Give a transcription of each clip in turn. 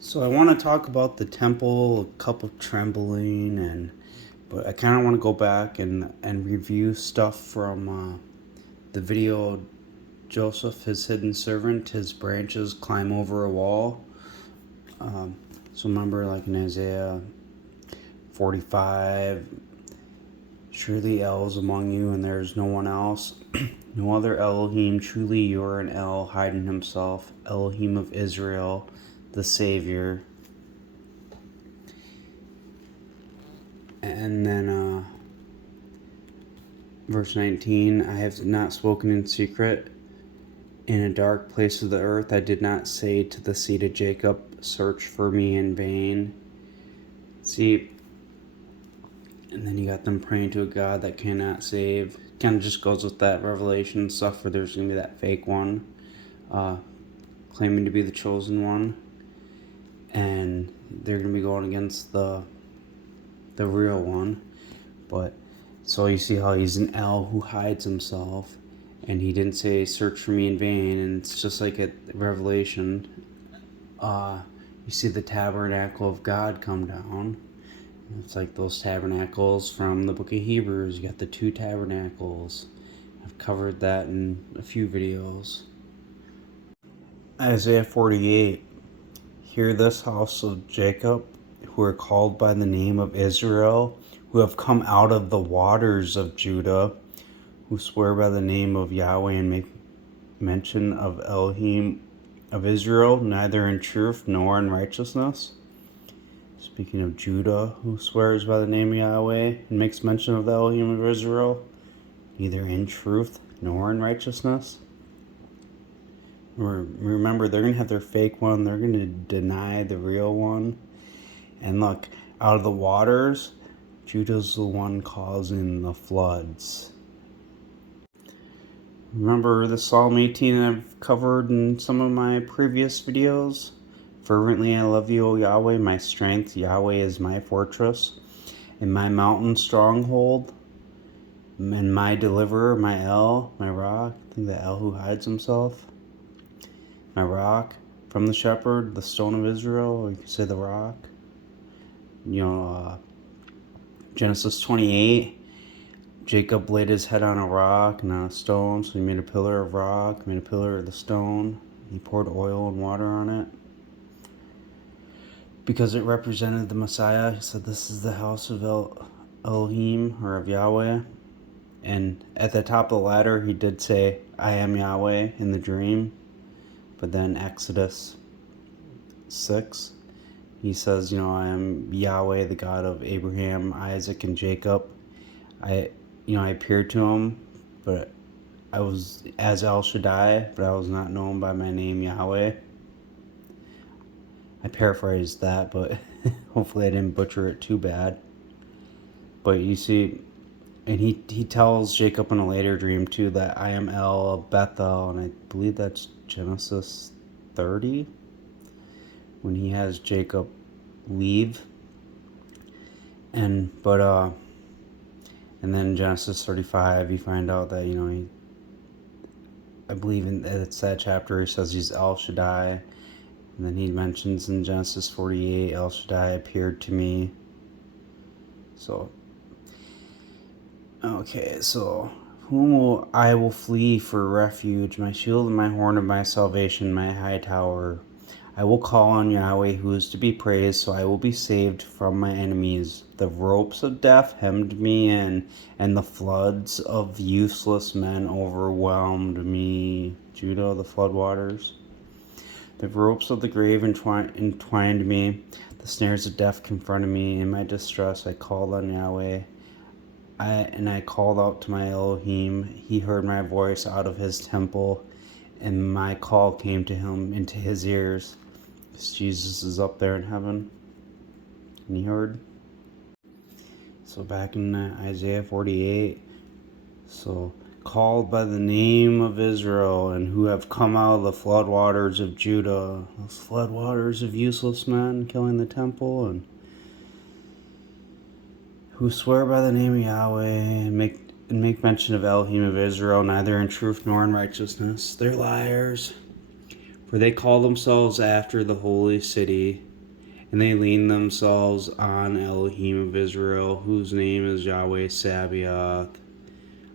So I want to talk about the temple, a cup of trembling, but I kind of want to go back and review stuff from the video. Joseph, his hidden servant, his branches climb over a wall. Um, so remember, like in Isaiah 45, surely El is among you, and there is no one else. No other Elohim. Truly, you are an El, hiding himself. Elohim of Israel, the Savior. And then verse 19, I have not spoken in secret. In a dark place of the earth, I did not say to the seed of Jacob, search for me in vain. See, and then you got them praying to a God that cannot save. Kind of just goes with that Revelation stuff where there's going to be that fake one, claiming to be the chosen one. And they're going to be going against the real one. But so you see how he's an El who hides himself, and he didn't say search for me in vain. And it's just like at Revelation, you see the tabernacle of God come down. It's like those tabernacles from the book of Hebrews. You got the two tabernacles. I've covered that in a few videos. Isaiah 48. Hear this house of Jacob, who are called by the name of Israel, who have come out of the waters of Judah, who swear by the name of Yahweh and make mention of Elohim of Israel, neither in truth nor in righteousness. Speaking of Judah, who swears by the name of Yahweh and makes mention of the Elohim of Israel, neither in truth nor in righteousness. Remember, they're going to have their fake one. They're going to deny the real one. And look, out of the waters, Judah's the one causing the floods. Remember the Psalm 18 I've covered in some of my previous videos? Fervently I love you, O Yahweh, my strength. Yahweh is my fortress and my mountain stronghold, and my deliverer, my El, my rock. I think the El who hides himself. My rock from the shepherd, the stone of Israel, or you could say the rock. Genesis 28. Jacob laid his head on a rock and on a stone, so he made a pillar of rock, made a pillar of the stone. He poured oil and water on it. Because it represented the Messiah, he said, this is the house of Elohim, or of Yahweh. And at the top of the ladder, he did say, I am Yahweh in the dream. But then Exodus 6, he says, I am Yahweh, the God of Abraham, Isaac, and Jacob. I appeared to him, but I was as El Shaddai, but I was not known by my name Yahweh. I paraphrased that, but hopefully I didn't butcher it too bad. But you see, and he tells Jacob in a later dream too that I am El of Bethel, and I believe that's Genesis 30, when he has Jacob leave. And then Genesis 35, you find out that, I believe it's that chapter, he says he's El Shaddai. And then he mentions in Genesis 48, El Shaddai appeared to me. So, whom I will flee for refuge, my shield and my horn of my salvation, my high tower. I will call on Yahweh, who is to be praised, so I will be saved from my enemies. The ropes of death hemmed me in, and the floods of useless men overwhelmed me. Judah, the floodwaters. The ropes of the grave entwined me. The snares of death confronted me. In my distress, I called on Yahweh. I called out to my Elohim. He heard my voice out of his temple, and my call came to him into his ears. Because Jesus is up there in heaven, and he heard. So back in Isaiah 48, so called by the name of Israel, and who have come out of the floodwaters of Judah, those floodwaters of useless men killing the temple, and who swear by the name of Yahweh and make mention of Elohim of Israel, neither in truth nor in righteousness. They're liars. For they call themselves after the holy city, and they lean themselves on Elohim of Israel, whose name is Yahweh Sabaoth.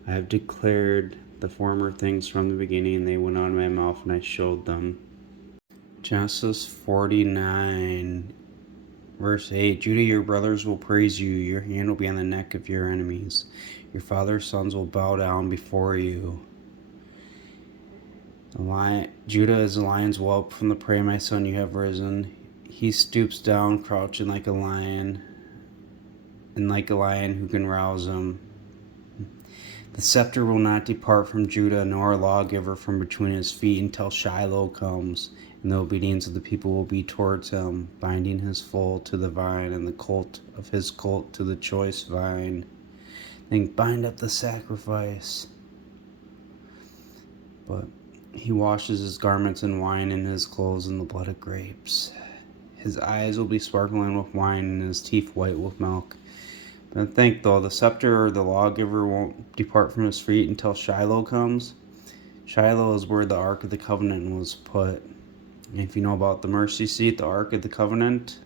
I have declared the former things from the beginning. They went out of my mouth, and I showed them. Genesis 49, verse 8. Judah, your brothers will praise you. Your hand will be on the neck of your enemies. Your father's sons will bow down before you. Judah is a lion's whelp from the prey, my son, you have risen. He stoops down, crouching like a lion, and like a lion who can rouse him. The scepter will not depart from Judah, nor a lawgiver from between his feet until Shiloh comes, and the obedience of the people will be towards him, binding his foal to the vine, and the colt of his colt to the choice vine. Then bind up the sacrifice. But he washes his garments in wine, and his clothes in the blood of grapes. His eyes will be sparkling with wine, and his teeth white with milk. But think, though, the scepter or the lawgiver won't depart from his feet until Shiloh comes. Shiloh is where the Ark of the Covenant was put. And if you know about the mercy seat, the Ark of the Covenant,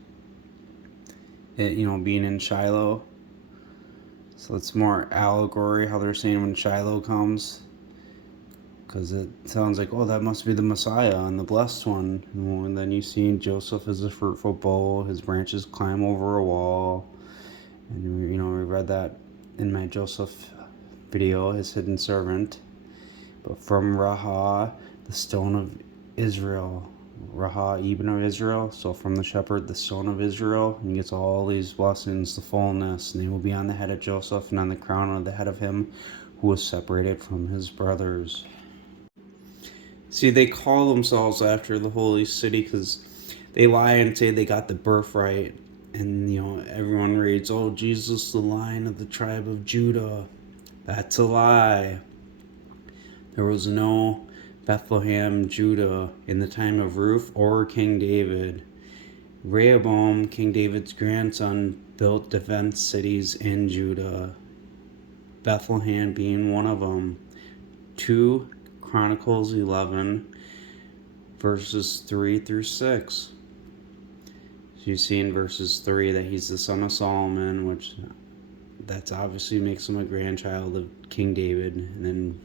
being in Shiloh. So it's more allegory how they're saying when Shiloh comes. Because it sounds like, oh, that must be the Messiah and the blessed one. And then you see Joseph as a fruitful bough, his branches climb over a wall. And, we read that in my Joseph video, his hidden servant. But from Raha, the stone of Israel. Raha, Ibn of Israel. So from the shepherd, the stone of Israel. And he gets all these blessings, the fullness. And they will be on the head of Joseph and on the crown of the head of him who was separated from his brothers. See, they call themselves after the holy city because they lie and say they got the birthright. And, everyone reads, oh, Jesus, the Lion of the tribe of Judah. That's a lie. There was no Bethlehem, Judah, in the time of Ruth or King David. Rehoboam, King David's grandson, built defense cities in Judah, Bethlehem being one of them. 2 Chronicles 11, verses 3 through 6. You see in verses 3 that he's the son of Solomon, which that's obviously makes him a grandchild of King David. And then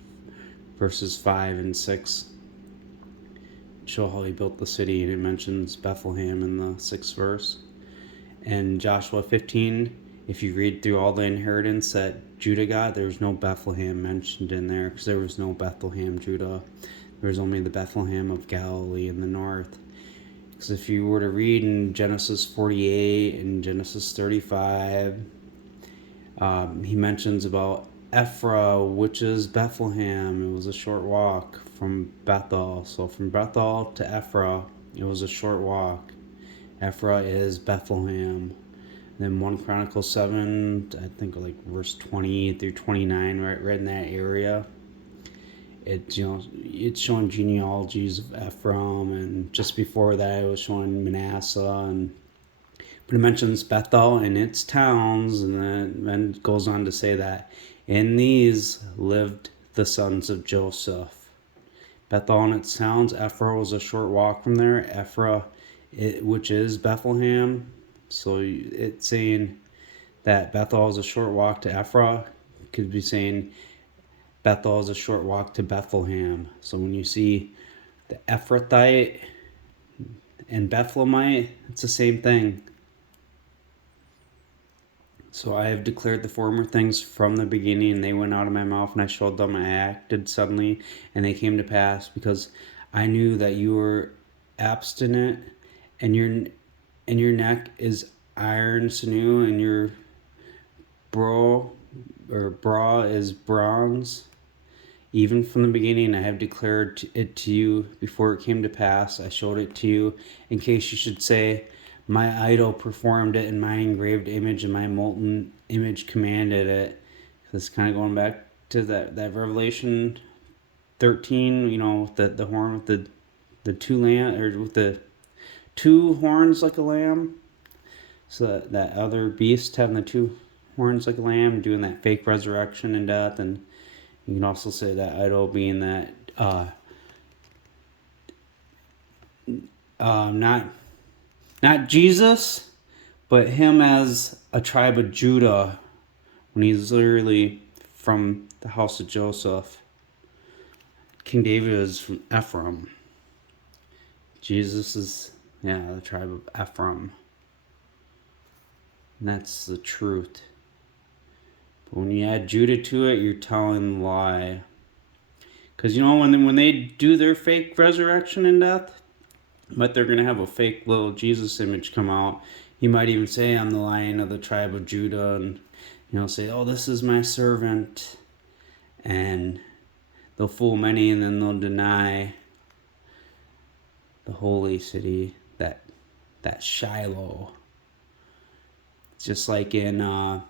verses 5 and 6 show how he built the city, and it mentions Bethlehem in the 6th verse. And Joshua 15, if you read through all the inheritance that Judah got, there's no Bethlehem mentioned in there because there was no Bethlehem, Judah. There was only the Bethlehem of Galilee in the north. Because if you were to read in Genesis 48 and Genesis 35, he mentions about Ephraim, which is Bethlehem. It was a short walk from Bethel. So from Bethel to Ephraim, it was a short walk. Ephraim is Bethlehem. Then 1 Chronicles 7, I think like verse 20 through 29, right in that area. It's showing genealogies of Ephraim, and just before that it was showing Manasseh, but it mentions Bethel and its towns, and then it goes on to say that in these lived the sons of Joseph. Bethel and its towns. Ephraim was a short walk from there. Ephraim, which is Bethlehem. So it's saying that Bethel is a short walk to Ephraim. It could be saying Bethel is a short walk to Bethlehem. So when you see the Ephrathite and Bethlehemite, it's the same thing. So I have declared the former things from the beginning, and they went out of my mouth, and I showed them. I acted suddenly, and they came to pass, because I knew that you were abstinent, and your neck is iron sinew, and your bra is bronze. Even from the beginning, I have declared it to you before it came to pass. I showed it to you in case you should say, my idol performed it, and my engraved image and my molten image commanded it. It's kind of going back to that Revelation 13, with the horn with the two lamb, or with the 2 horns like a lamb. So that other beast having the 2 horns like a lamb, doing that fake resurrection and death. And you can also say that idol being that not Jesus, but him as a tribe of Judah when he's literally from the house of Joseph. King David is from Ephraim. Jesus is, the tribe of Ephraim. And that's the truth. But when you add Judah to it, you're telling the lie. Because when they do their fake resurrection and death, but they're going to have a fake little Jesus image come out. He might even say, I'm the Lion of the tribe of Judah, and say, oh, this is my servant. And they'll fool many, and then they'll deny the holy city, that Shiloh. It's just like in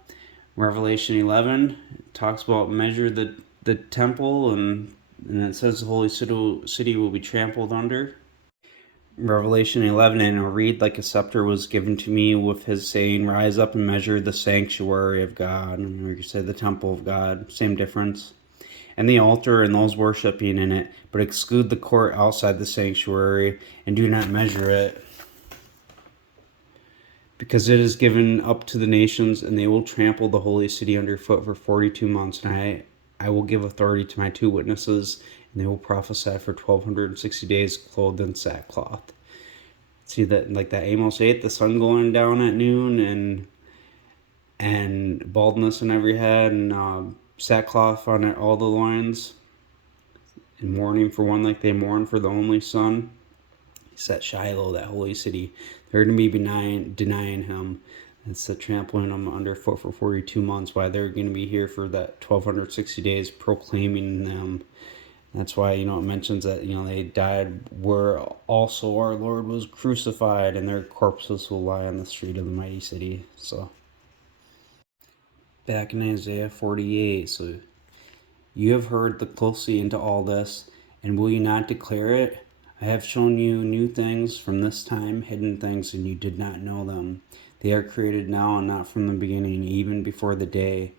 Revelation 11, it talks about measure the temple, and it says the holy city will be trampled under. Revelation 11, and a reed like a scepter was given to me with his saying, rise up and measure the sanctuary of God. And we could say the temple of God, same difference. And the altar and those worshiping in it, but exclude the court outside the sanctuary and do not measure it. Because it is given up to the nations, and they will trample the holy city underfoot for 42 months. And I will give authority to my 2 witnesses, and they will prophesy for 1260 days, clothed in sackcloth. See that, like that Amos 8, the sun going down at noon, and baldness in every head, and sackcloth on all the loins, and mourning for one like they mourn for the only son. It's that Shiloh, that holy city. They're going to be denying him. It's the trampling them underfoot for 42 months. Why they're going to be here for that 1260 days, proclaiming them. That's why, it mentions that, they died where also our Lord was crucified, and their corpses will lie on the street of the mighty city. So, back in Isaiah 48, so you have heard the closely into all this, and will you not declare it? I have shown you new things from this time, hidden things, and you did not know them. They are created now and not from the beginning, even before the day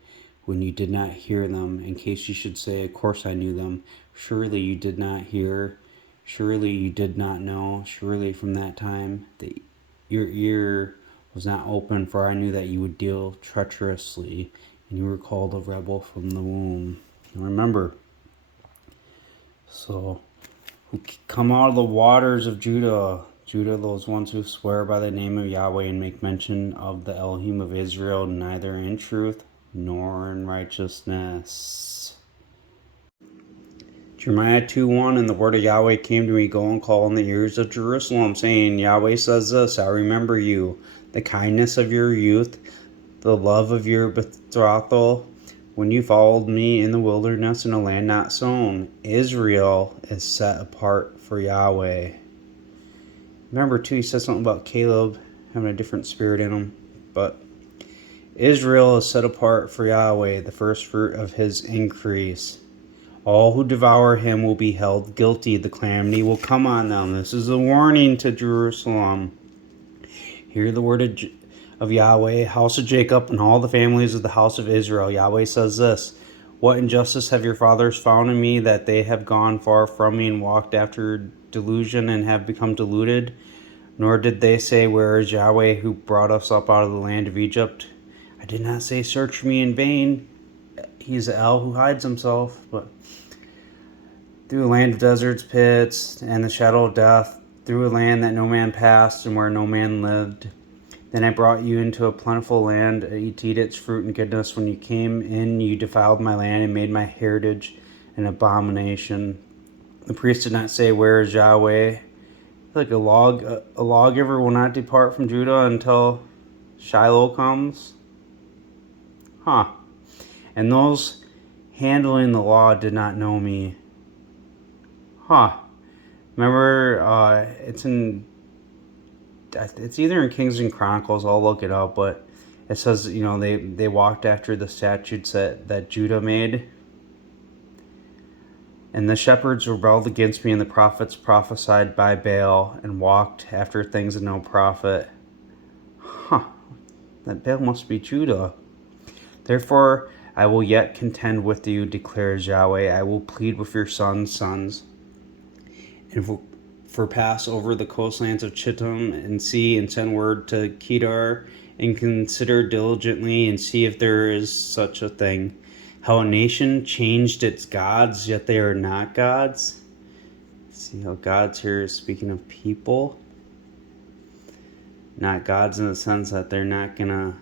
when you did not hear them, in case you should say, of course I knew them. Surely you did not hear, surely you did not know, surely from that time that your ear was not open, for I knew that you would deal treacherously, and you were called a rebel from the womb. Remember, so who come out of the waters of Judah, those ones who swear by the name of Yahweh and make mention of the Elohim of Israel, neither in truth nor in righteousness. Jeremiah 2:1, and the word of Yahweh came to me, go and call in the ears of Jerusalem, saying, Yahweh says this, I remember you, the kindness of your youth, the love of your betrothal, when you followed me in the wilderness in a land not sown. Israel is set apart for Yahweh. Remember too, he says something about Caleb having a different spirit in him, but Israel is set apart for Yahweh, the first fruit of his increase. All who devour him will be held guilty. The calamity will come on them. This is a warning to Jerusalem. Hear the word of Yahweh, house of Jacob, and all the families of the house of Israel. Yahweh says this, what injustice have your fathers found in me, that they have gone far from me and walked after delusion and have become deluded? Nor did they say, where is Yahweh who brought us up out of the land of Egypt? I did not say, search for me in vain. He's El who hides himself, but through a land of deserts, pits, and the shadow of death, through a land that no man passed and where no man lived. Then I brought you into a plentiful land, you eat its fruit and goodness. When you came in, you defiled my land and made my heritage an abomination. The priest did not say, where is Yahweh? Like a lawgiver will not depart from Judah until Shiloh comes. And those handling the law did not know me. Remember, it's either in Kings and Chronicles, I'll look it up, but it says, they walked after the statutes that Judah made. And the shepherds rebelled against me, and the prophets prophesied by Baal and walked after things of no profit. That Baal must be Judah. Therefore, I will yet contend with you, declares Yahweh. I will plead with your sons, and for pass over the coastlands of Chittim and see and send word to Kedar and consider diligently and see if there is such a thing. How a nation changed its gods, yet they are not gods. See how gods here is speaking of people, not gods in the sense that they're not gonna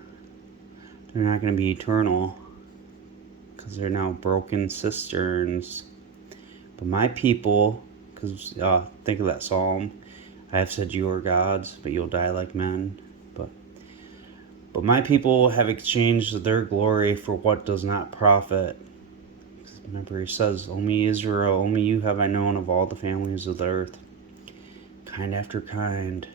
be eternal, because they're now broken cisterns. But my people, because think of that psalm, I have said you are gods, but you'll die like men. But my people have exchanged their glory for what does not profit. Remember, he says, only Israel, only you have I known of all the families of the earth. Kind after kind.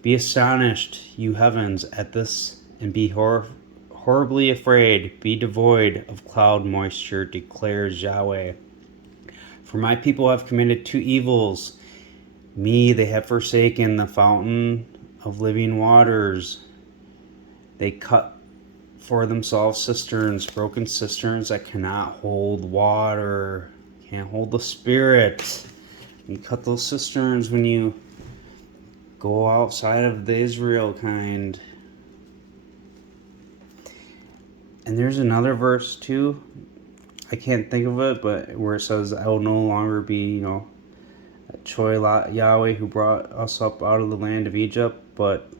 Be astonished, you heavens, at this, and be horribly afraid. Be devoid of cloud moisture, declares Yahweh. For my people have committed two evils. Me, they have forsaken the fountain of living waters. They cut for themselves cisterns, broken cisterns that cannot hold water, can't hold the Spirit. You cut those cisterns when you go outside of the Israel kind. And there's another verse too, I can't think of it, but where it says, I will no longer be, Choi Yahweh who brought us up out of the land of Egypt, but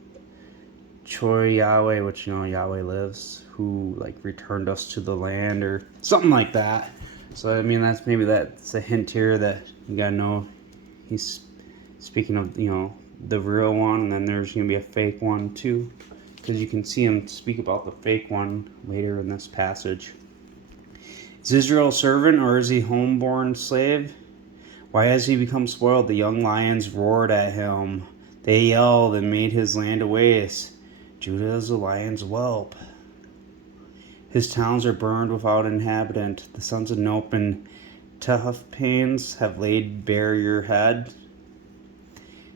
Choi Yahweh, which Yahweh lives, who returned us to the land, or something like that. So I mean, that's a hint here that you gotta know he's speaking of the real one, and then there's gonna be a fake one too, because you can see him speak about the fake one later in this passage. Is Israel a servant, or is he homeborn slave? Why has he become spoiled? The young lions roared at him. They yelled and made his land a waste. Judah is a lion's whelp. His towns are burned without inhabitant. The sons of Nob and Tehaphanes have laid bare your head.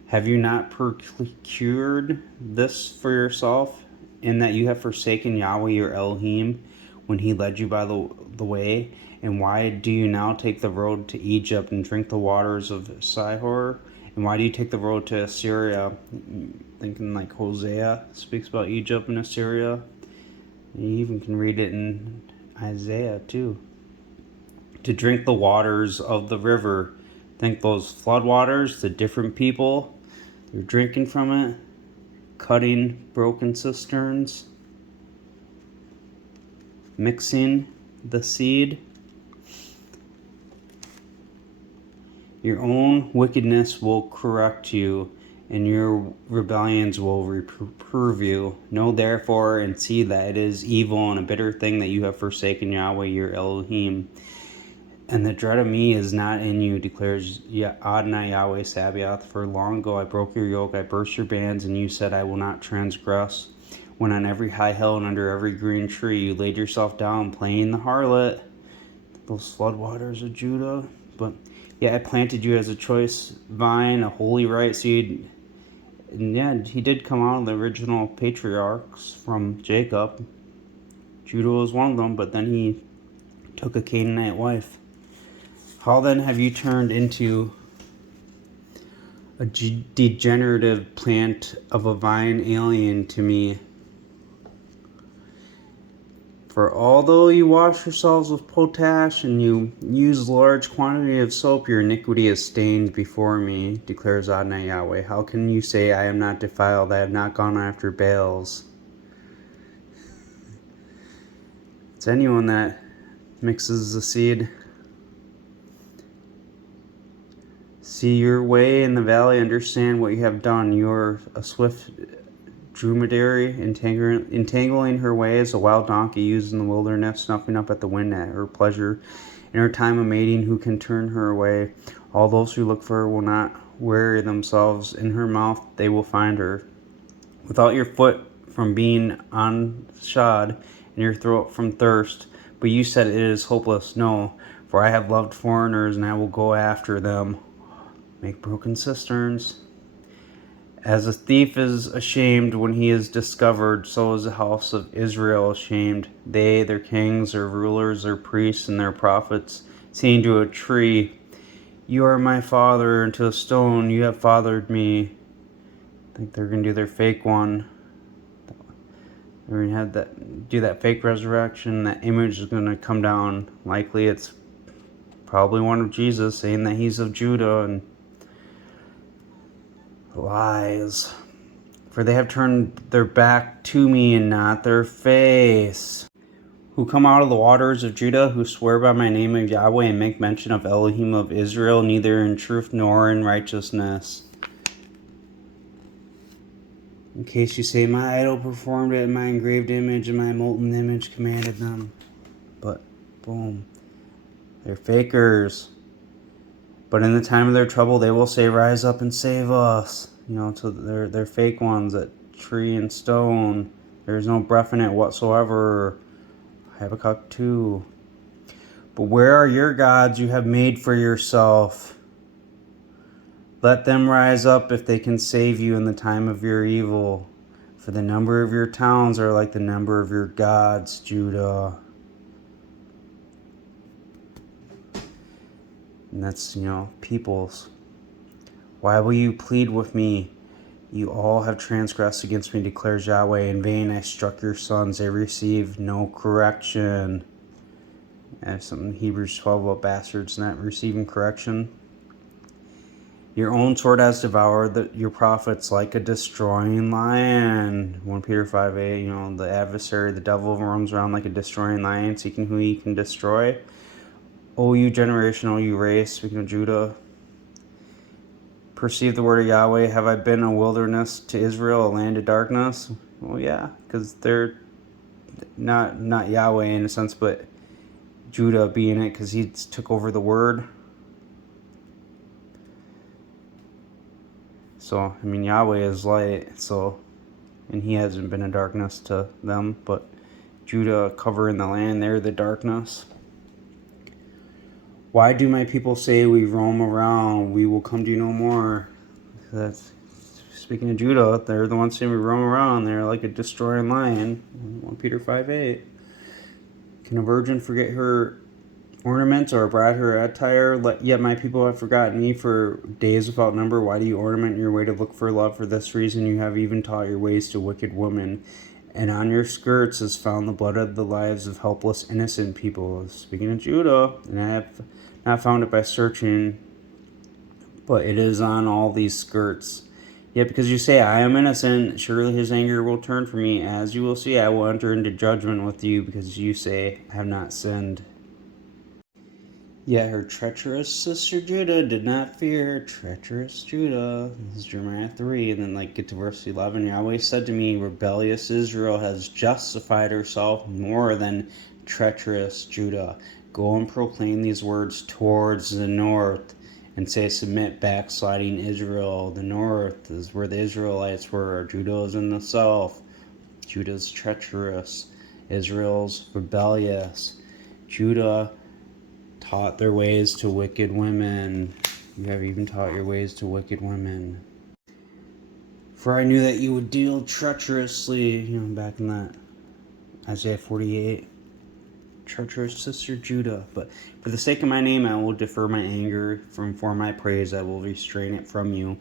Have you not procured this for yourself, in that you have forsaken Yahweh your Elohim when he led you by the way? And why do you now take the road to Egypt and drink the waters of Sihor? And why do you take the road to Assyria? Thinking Hosea speaks about Egypt and Assyria. You even can read it in Isaiah too. To drink the waters of the river. Think those flood waters, the different people, they're drinking from it. Cutting broken cisterns. Mixing the seed. Your own wickedness will correct you, and your rebellions will reprove you. Know therefore and see that it is evil and a bitter thing that you have forsaken Yahweh your Elohim. And the dread of me is not in you, declares Adonai Yahweh Sabaoth. For long ago I broke your yoke, I burst your bands, and you said, I will not transgress. When on every high hill and under every green tree you laid yourself down, playing the harlot, those floodwaters of Judah. But yeah, I planted you as a choice vine, a holy right seed. And yeah, he did come out of the original patriarchs from Jacob. Judah was one of them, but then he took a Canaanite wife. How then have you turned into a degenerative plant of a vine alien to me? For although you wash yourselves with potash and you use large quantity of soap, your iniquity is stained before me, declares Adonai Yahweh. How can you say, I am not defiled, I have not gone after Baals? It's anyone that mixes the seed. See your way in the valley, understand what you have done. You are a swift dromedary, entangling her ways, a wild donkey used in the wilderness, snuffing up at the wind at her pleasure. In her time of mating, who can turn her away? All those who look for her will not weary themselves. In her mouth they will find her. Without your foot from being unshod, and your throat from thirst. But you said it is hopeless. No, for I have loved foreigners, and I will go after them. Make broken cisterns. As a thief is ashamed when he is discovered, so is the house of Israel ashamed. They, their kings, their rulers, their priests, and their prophets, seen to a tree, You are my father, and to a stone you have fathered me. I think they're going to do their fake one. They're going to have do that fake resurrection. That image is going to come down. Likely it's probably one of Jesus saying that he's of Judah, and lies. For they have turned their back to me and not their face. Who come out of the waters of Judah, who swear by my name of Yahweh and make mention of Elohim of Israel, neither in truth nor in righteousness. In case you say, my idol performed it, and my engraved image and my molten image commanded them. But, boom. They're fakers. But in the time of their trouble, they will say, rise up and save us. So they're fake ones, that tree and stone. There's no breath in it whatsoever. Habakkuk 2. But where are your gods you have made for yourself? Let them rise up if they can save you in the time of your evil. For the number of your towns are like the number of your gods, Judah. And that's, peoples. Why will you plead with me? You all have transgressed against me, declares Yahweh. In vain I struck your sons. They received no correction. I have something in Hebrews 12 about bastards not receiving correction. Your own sword has devoured your prophets like a destroying lion. 1 Peter 5:8, the adversary, the devil, roams around like a destroying lion, seeking who he can destroy. O you generation, O you race, speaking of Judah, perceive the word of Yahweh. Have I been a wilderness to Israel, a land of darkness? Well, yeah, because they're not Yahweh in a sense, but Judah being it, because he took over the word. So, Yahweh is light, and he hasn't been a darkness to them, but Judah covering the land, they're the darkness. Why do my people say we roam around, we will come to you no more? That's speaking of Judah, they're the ones saying we roam around, they're like a destroying lion. 1 Peter 5:8. Can a virgin forget her ornaments, or a bride her attire? Yet my people have forgotten me for days without number. Why do you ornament your way to look for love? For this reason you have even taught your ways to wicked women, and on your skirts is found the blood of the lives of helpless innocent people. Speaking of Judah, and I have not found it by searching, but it is on all these skirts. Yet because you say, I am innocent, surely his anger will turn from me. As you will see, I will enter into judgment with you, because you say, I have not sinned. Yet her treacherous sister Judah did not fear. Treacherous Judah. This is Jeremiah 3. And then get to verse 11. Yahweh said to me, rebellious Israel has justified herself more than treacherous Judah. Go and proclaim these words towards the north, and say, submit backsliding Israel. The north is where the Israelites were. Judah is in the south. Judah's treacherous. Israel's rebellious. Judah taught their ways to wicked women. You have even taught your ways to wicked women. For I knew that you would deal treacherously, back in that Isaiah 48. Treacherous sister Judah. But for the sake of my name, I will defer my anger. For my praise, I will restrain it from you,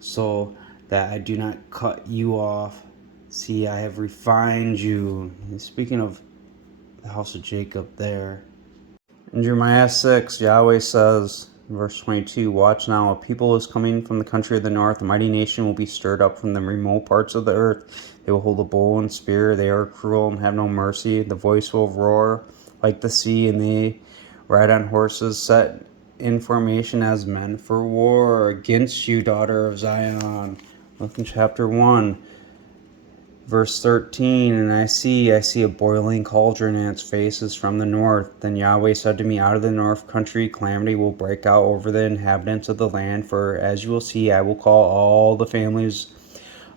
so that I do not cut you off. See, I have refined you. And speaking of the house of Jacob there. In Jeremiah 6, Yahweh says, verse 22, watch now, a people is coming from the country of the north. A mighty nation will be stirred up from the remote parts of the earth. They will hold a bow and spear. They are cruel and have no mercy. The voice will roar like the sea, and they ride on horses set in formation as men for war against you, daughter of Zion. Look in chapter 1. Verse 13, and I see a boiling cauldron, and its face is from the north. Then Yahweh said to me, out of the north country calamity will break out over the inhabitants of the land, for as you will see, I will call all the families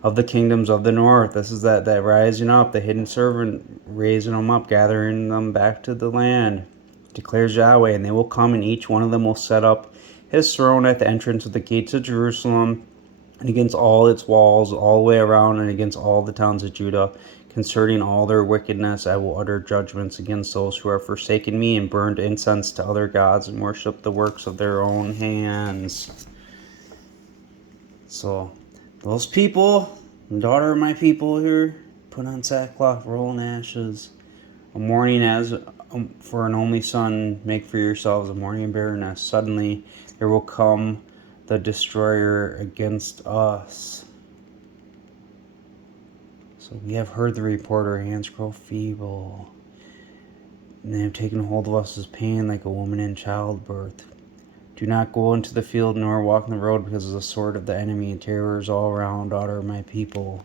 of the kingdoms of the north. This is that rising up, the hidden servant raising them up, gathering them back to the land, declares Yahweh. And they will come, and each one of them will set up his throne at the entrance of the gates of Jerusalem, and against all its walls, all the way around, and against all the towns of Judah, Concerning all their wickedness, I will utter judgments against those who have forsaken me and burned incense to other gods and worshipped the works of their own hands. So, those people, the daughter of my people here, put on sackcloth, roll in ashes. A mourning as for an only son, make for yourselves a mourning and barrenness. Suddenly there will come the destroyer against us. So we have heard the report, our hands grow feeble. And they have taken hold of us as pain like a woman in childbirth. Do not go into the field nor walk in the road because of the sword of the enemy. Terrors all around, daughter of my people.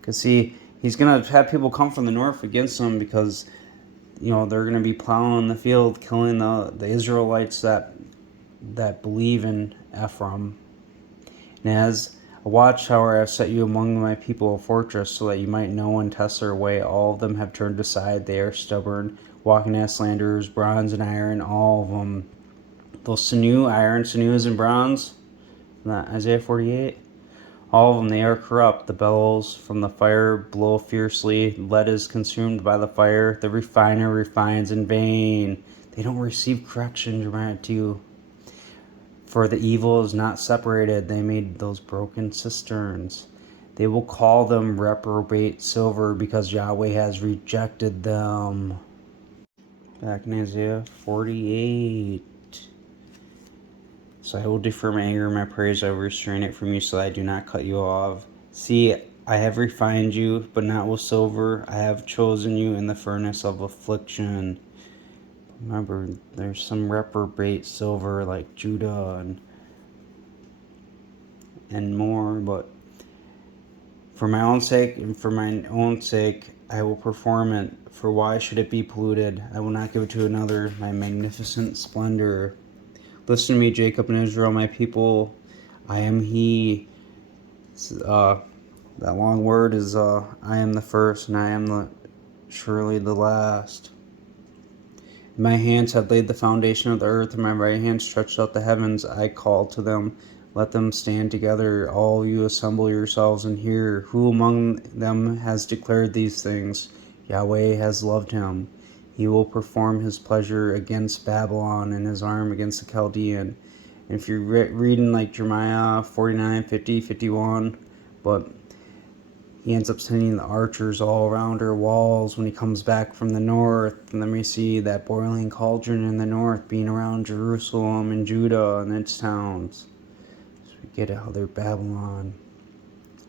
Because see, he's going to have people come from the north against him because, they're going to be plowing the field, killing the Israelites that believe in Ephraim. And as a watchtower, I have set you among my people, a fortress, so that you might know and test their way. All of them have turned aside. They are stubborn, walking as slanderers, bronze and iron, all of them. Those sinew, iron, sinews, and bronze, Isaiah 48. All of them, they are corrupt. The bellows from the fire blow fiercely. Lead is consumed by the fire. The refiner refines in vain. They don't receive correction, Jeremiah 2. For the evil is not separated. They made those broken cisterns. They will call them reprobate silver because Yahweh has rejected them. Back in Isaiah 48. So I will defer my anger and my praise. I will restrain it from you so that I do not cut you off. See, I have refined you, but not with silver. I have chosen you in the furnace of affliction. Remember, there's some reprobate silver like Judah and more, but for my own sake and for my own sake, I will perform it. For why should it be polluted? I will not give it to another, my magnificent splendor. Listen to me, Jacob and Israel, my people. I am He. That long word is I am the first, and I am surely the last. My hands have laid the foundation of the earth, and my right hand stretched out the heavens. I called to them. Let them stand together. All you assemble yourselves and hear. Who among them has declared these things? Yahweh has loved him. He will perform his pleasure against Babylon and his arm against the Chaldean. And if you're reading like Jeremiah 49, 50, 51, but he ends up sending the archers all around her walls when he comes back from the north. And then we see that boiling cauldron in the north being around Jerusalem and Judah and its towns. So we get how they're Babylon.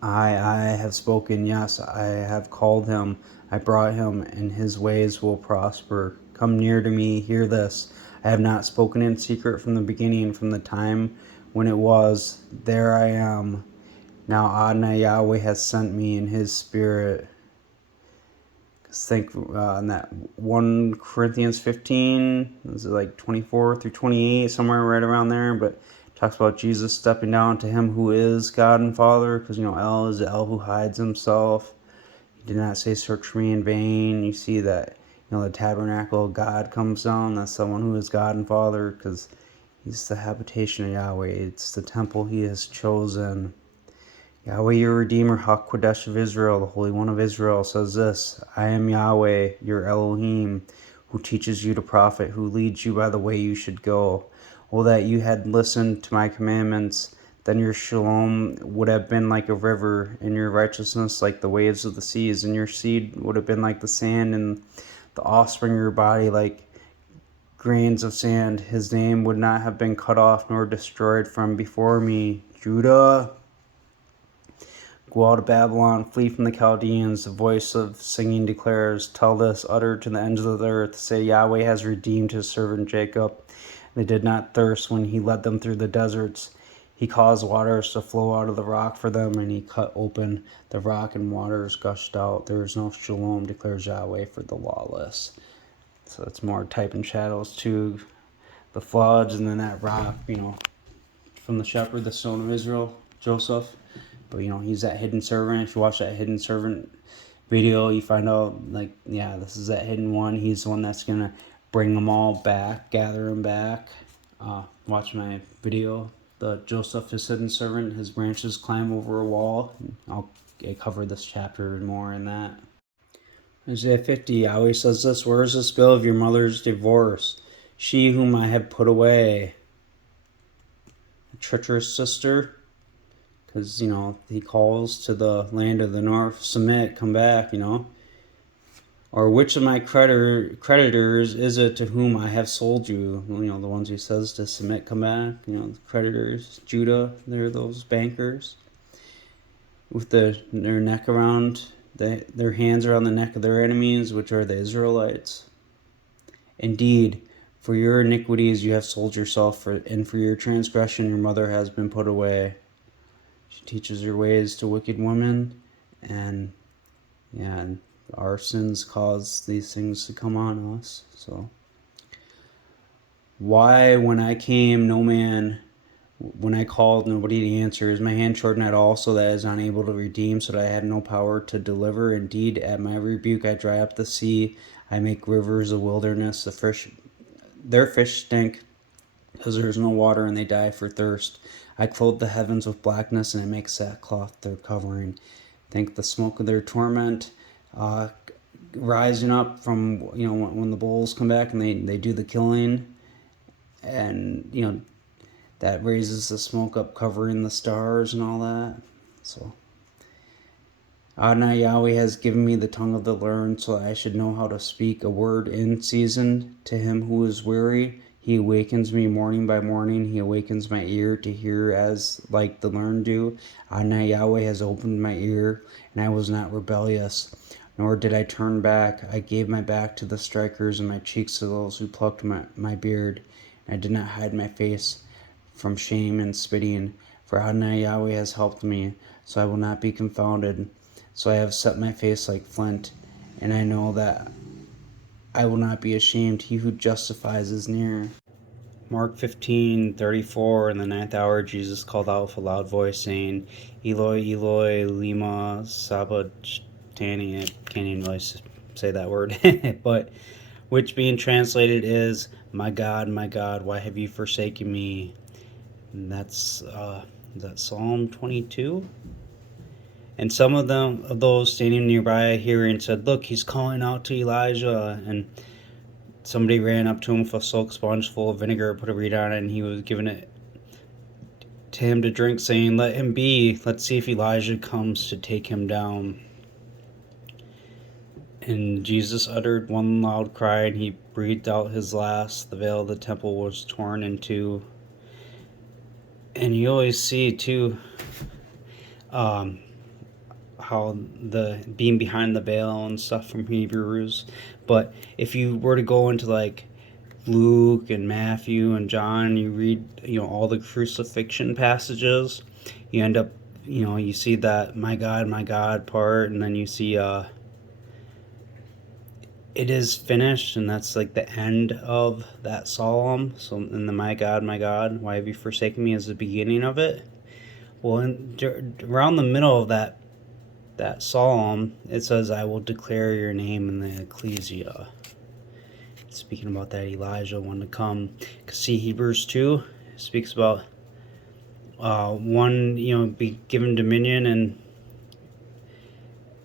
I have spoken, yes, I have called him. I brought him, and his ways will prosper. Come near to me, hear this. I have not spoken in secret from the beginning, from the time when it was. There I am. Now Adonai Yahweh has sent me in his spirit. Think in that 1 Corinthians 15, is it like 24 through 28, somewhere right around there, but it talks about Jesus stepping down to him who is God and Father, because El is the El who hides himself. He did not say search for me in vain. You see that the tabernacle of God comes down. That's someone who is God and Father, because he's the habitation of Yahweh. It's the temple he has chosen. Yahweh, your Redeemer, HaKodesh of Israel, the Holy One of Israel, says this: I am Yahweh, your Elohim, who teaches you to profit, who leads you by the way you should go. Oh, that you had listened to my commandments, then your shalom would have been like a river, and your righteousness like the waves of the seas, and your seed would have been like the sand, and the offspring of your body like grains of sand. His name would not have been cut off nor destroyed from before me. Judah, go out of Babylon, flee from the Chaldeans. The voice of singing declares, tell this, utter to the ends of the earth. Say, Yahweh has redeemed his servant Jacob. They did not thirst when he led them through the deserts. He caused waters to flow out of the rock for them, and he cut open the rock, and waters gushed out. There is no shalom, declares Yahweh, for the lawless. So it's more type and shadows to the floods, and then that rock, from the shepherd, the son of Israel, Joseph. But he's that hidden servant. If you watch that hidden servant video, you find out this is that hidden one. He's the one that's gonna bring them all back, gather them back. Watch my video. The Joseph, his hidden servant, his branches climb over a wall. I cover this chapter and more in that. Isaiah 50, Yahweh says this, where is this bill of your mother's divorce? She whom I have put away. A treacherous sister, because, he calls to the land of the north, submit, come back, Or which of my creditors is it to whom I have sold you? The ones he says to submit, come back, the creditors. Judah, they're those bankers with their neck around, their hands around the neck of their enemies, which are the Israelites. Indeed, for your iniquities you have sold yourself, and for your transgression your mother has been put away. She teaches her ways to wicked women, and our sins cause these things to come on us. So, why, when I came, when I called, nobody answers. My hand shortened at all, so that I was unable to redeem, so that I have no power to deliver. Indeed, at my rebuke I dry up the sea. I make rivers a wilderness. Their fish stink, because there is no water, and they die for thirst. I clothe the heavens with blackness, and I make sackcloth their covering. Think the smoke of their torment, rising up from when the bulls come back and they do the killing, and that raises the smoke up, covering the stars and all that. So Adonai Yahweh has given me the tongue of the learned, so that I should know how to speak a word in season to him who is weary. He awakens me morning by morning. He awakens my ear to hear as like the learned do. Adonai Yahweh has opened my ear, and I was not rebellious, nor did I turn back. I gave my back to the strikers, and my cheeks to those who plucked my beard. And I did not hide my face from shame and spitting. For Adonai Yahweh has helped me, so I will not be confounded. So I have set my face like flint, and I know that I will not be ashamed. He who justifies is near. Mark 15:34. In the ninth hour Jesus called out with a loud voice, saying, Eloi, Eloi, lema sabachthani. I can't even really say that word, but which being translated is, my God, why have you forsaken me? And that's that Psalm 22. And some of those standing nearby hearing said, look, he's calling out to Elijah. And somebody ran up to him with a silk sponge full of vinegar, put a reed on it, and he was giving it to him to drink, saying, let him be. Let's see if Elijah comes to take him down. And Jesus uttered one loud cry, and he breathed out his last. The veil of the temple was torn in two. And you always see, too, how the being behind the veil and stuff from Hebrews. But if you were to go into like Luke and Matthew and John, you read all the crucifixion passages, you end up you see that my God part, and then you see it is finished, and that's like the end of that psalm. So in the my God, why have you forsaken me is the beginning of it. Well, around the middle of that psalm, it says, I will declare your name in the ecclesia. Speaking about that Elijah one to come. Because see, Hebrews 2 speaks about one, be given dominion,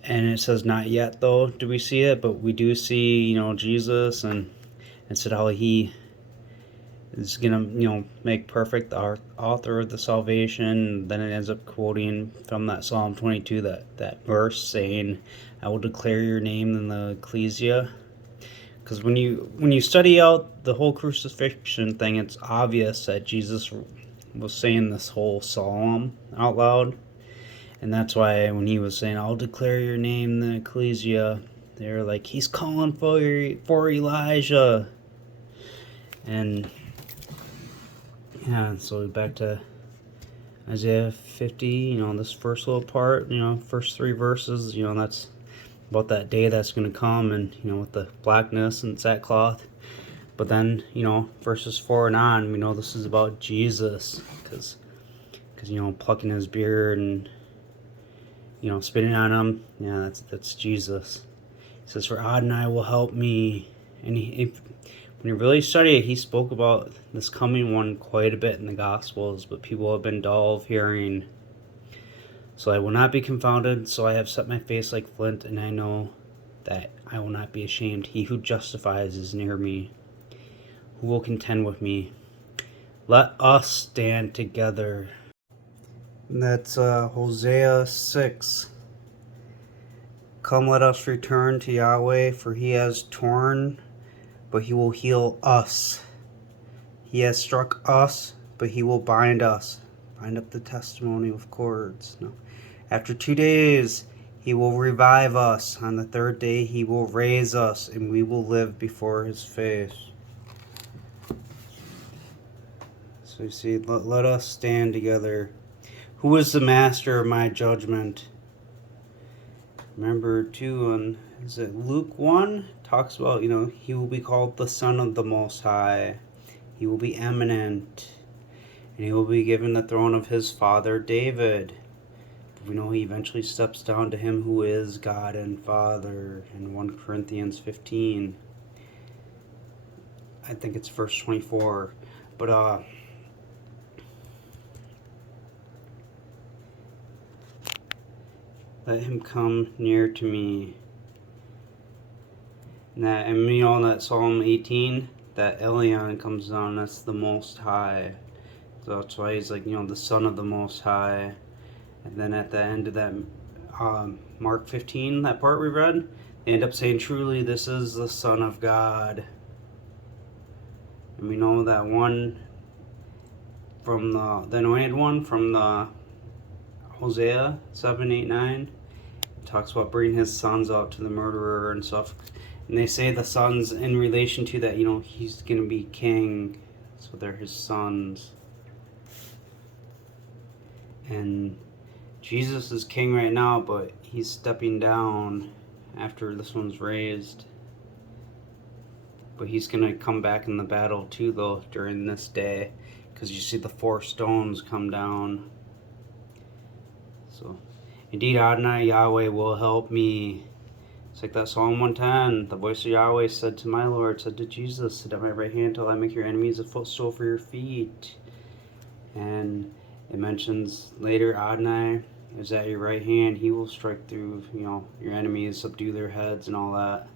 and it says not yet, though, do we see it, but we do see, Jesus, and it said how he is gonna, make perfect the author of the salvation. Then it ends up quoting from that Psalm 22, that verse saying, I will declare your name in the ecclesia. Because when you study out the whole crucifixion thing, it's obvious that Jesus was saying this whole psalm out loud. And that's why when he was saying, I'll declare your name in the ecclesia, they're like, he's calling for Elijah. And so back to Isaiah 50, this first little part, first three verses, that's about that day that's going to come, and, with the blackness and sackcloth. But then, verses 4 and on, we know this is about Jesus, because plucking his beard and, spitting on him, that's Jesus. He says, for Adonai will help me. And when you really study it, he spoke about this coming one quite a bit in the Gospels, but people have been dull of hearing. So I will not be confounded, so I have set my face like flint, and I know that I will not be ashamed. He who justifies is near me. Who will contend with me? Let us stand together. That's Hosea 6. Come, let us return to Yahweh, for he has torn, but he will heal us. He has struck us, but he will bind us. Bind up the testimony with cords. No. After 2 days, he will revive us. On the third day, he will raise us, and we will live before his face. So you see, let us stand together. Who is the master of my judgment? Remember, too, is it Luke 1? Talks about, he will be called the Son of the Most High. He will be eminent. And he will be given the throne of his father David. But we know he eventually steps down to him who is God and Father in 1 Corinthians 15. I think it's verse 24. But, let him come near to me. And that Psalm 18, that Elion comes down, that's the Most High. So that's why he's like, the Son of the Most High. And then at the end of that Mark 15, that part we read, they end up saying, truly, this is the Son of God. And we know that one from the anointed one from the Hosea 7, 8, 9, talks about bringing his sons out to the murderer and stuff. And they say the sons in relation to that, he's going to be king. So they're his sons. And Jesus is king right now, but he's stepping down after this one's raised. But he's going to come back in the battle too, though, during this day. Because you see the 4 stones come down. So, indeed, Adonai Yahweh will help me. It's like that Psalm 110. The voice of Yahweh said to my Lord, said to Jesus, sit at my right hand till I make your enemies a footstool for your feet. And it mentions later, Adonai is at your right hand. He will strike through, your enemies, subdue their heads and all that.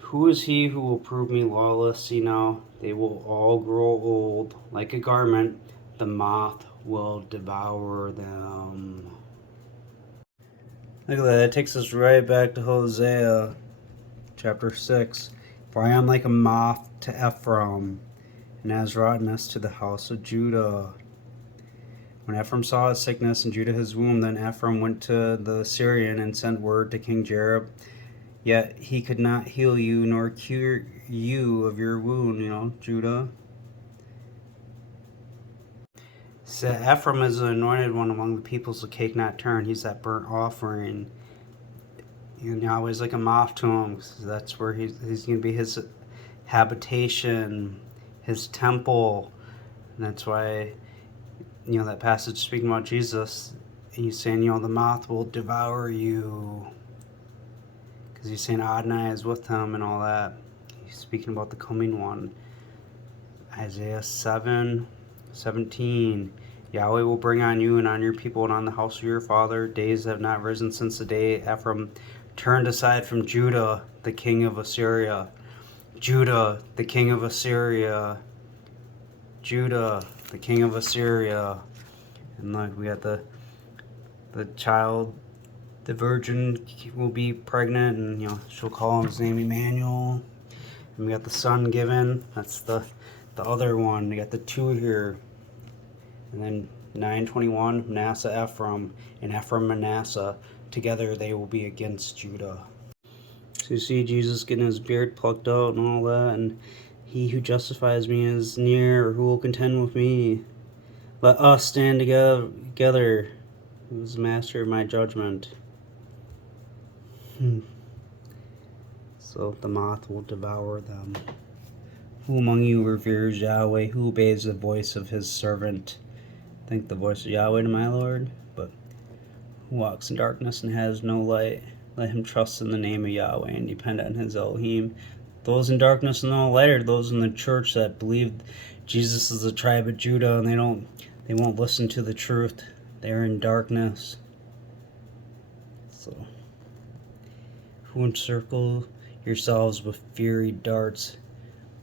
Who is he who will prove me lawless? See now, they will all grow old. Like a garment, the moth will devour them. Look at that. That takes us right back to Hosea chapter 6. For I am like a moth to Ephraim, and as rottenness to the house of Judah. When Ephraim saw his sickness and Judah his wound, then Ephraim went to the Syrian and sent word to King Jareb. Yet he could not heal you nor cure you of your wound, Judah. So Ephraim is the anointed one among the peoples, the cake not turned. He's that burnt offering. And Yahweh's like a moth to him. So that's where he's going to be his habitation, his temple. And that's why, that passage speaking about Jesus, he's saying, the moth will devour you. Because he's saying Adonai is with him and all that. He's speaking about the coming one. Isaiah 7:17. Yahweh will bring on you and on your people and on the house of your father days that have not risen since the day Ephraim turned aside from Judah, the king of Assyria. Judah, the king of Assyria. Judah, the king of Assyria. And look, we got the child, the virgin will be pregnant, and she'll call his name Emmanuel. And we got the son given. That's the other one. We got the 2 here. And then 9:21, Manasseh, Ephraim, and Ephraim, Manasseh. Together they will be against Judah. So you see Jesus getting his beard plucked out and all that. And he who justifies me is near, or who will contend with me. Let us stand together. Who is the master of my judgment? So the moth will devour them. Who among you reveres Yahweh? Who obeys the voice of his servant? Think the voice of Yahweh to my Lord, but who walks in darkness and has no light, let him trust in the name of Yahweh and depend on his Elohim. Those in darkness and no light are those in the church that believe Jesus is the tribe of Judah, and they won't listen to the truth. They're in darkness. So who encircle yourselves with fiery darts,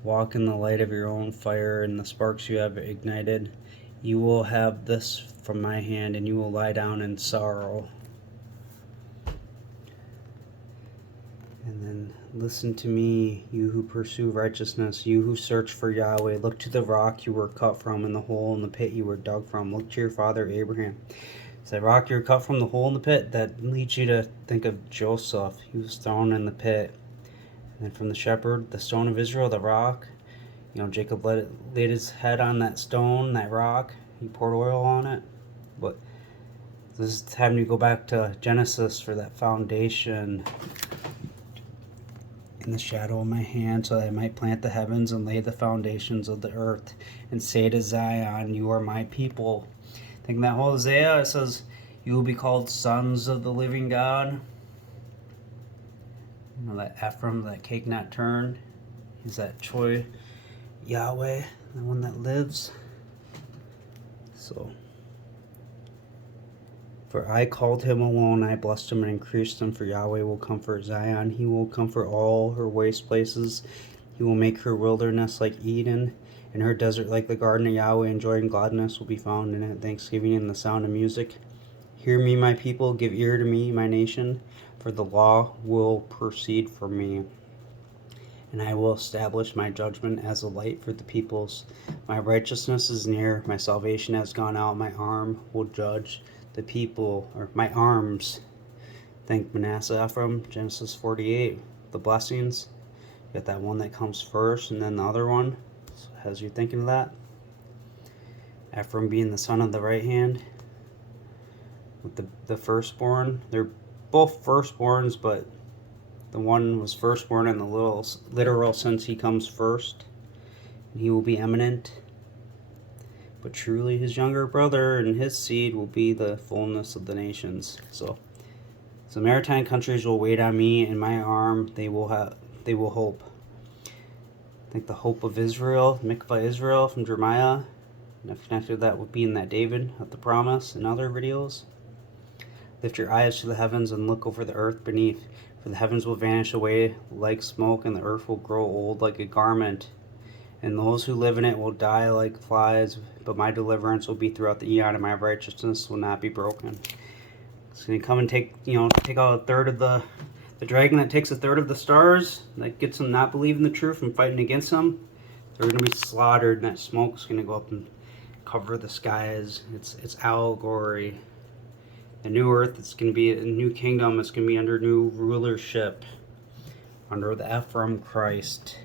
walk in the light of your own fire and the sparks you have ignited. You will have this from my hand, and you will lie down in sorrow. And then, listen to me, you who pursue righteousness, you who search for Yahweh. Look to the rock you were cut from, and the hole in the pit you were dug from. Look to your father Abraham. It's that rock you were cut from, the hole in the pit, that leads you to think of Joseph. He was thrown in the pit. And then from the shepherd, the stone of Israel, the rock. Jacob laid his head on that stone, that rock. He poured oil on it. But this is having you go back to Genesis for that foundation. In the shadow of my hand, so that I might plant the heavens and lay the foundations of the earth, and say to Zion, you are my people. I think that whole Isaiah, it says, you will be called sons of the living God. That Ephraim, that cake not turned, is that Choi Yahweh, the one that lives. So, for I called him alone, I blessed him and increased him, for Yahweh will comfort Zion. He will comfort all her waste places. He will make her wilderness like Eden, and her desert like the garden of Yahweh, and joy and gladness will be found in it, thanksgiving and the sound of music. Hear me, my people, give ear to me, my nation, for the law will proceed from me. And I will establish my judgment as a light for the peoples. My righteousness is near, my salvation has gone out, my arm will judge the people, or my arms. Thank Manasseh, Ephraim, Genesis 48, the blessings. You got that one that comes first, and then the other one. So as you're thinking of that, Ephraim being the son of the right hand, with the firstborn. They're both firstborns, but the one was firstborn in the literal sense. He comes first, and he will be eminent. But truly his younger brother and his seed will be the fullness of the nations. So maritime countries will wait on me, and my arm they will hope. I think the hope of Israel, Mikvah Israel from Jeremiah. And if connected, that would be in that David of the promise and other videos. Lift your eyes to the heavens and look over the earth beneath, for the heavens will vanish away like smoke, and the earth will grow old like a garment. And those who live in it will die like flies, but my deliverance will be throughout the eon, and my righteousness will not be broken. It's going to come and take out a third of the dragon that takes a third of the stars, that gets them not believing the truth and fighting against them. They're going to be slaughtered, and that smoke's going to go up and cover the skies. It's allegory. The new earth, it's going to be a new kingdom. It's going to be under new rulership, under the Ephraim Christ.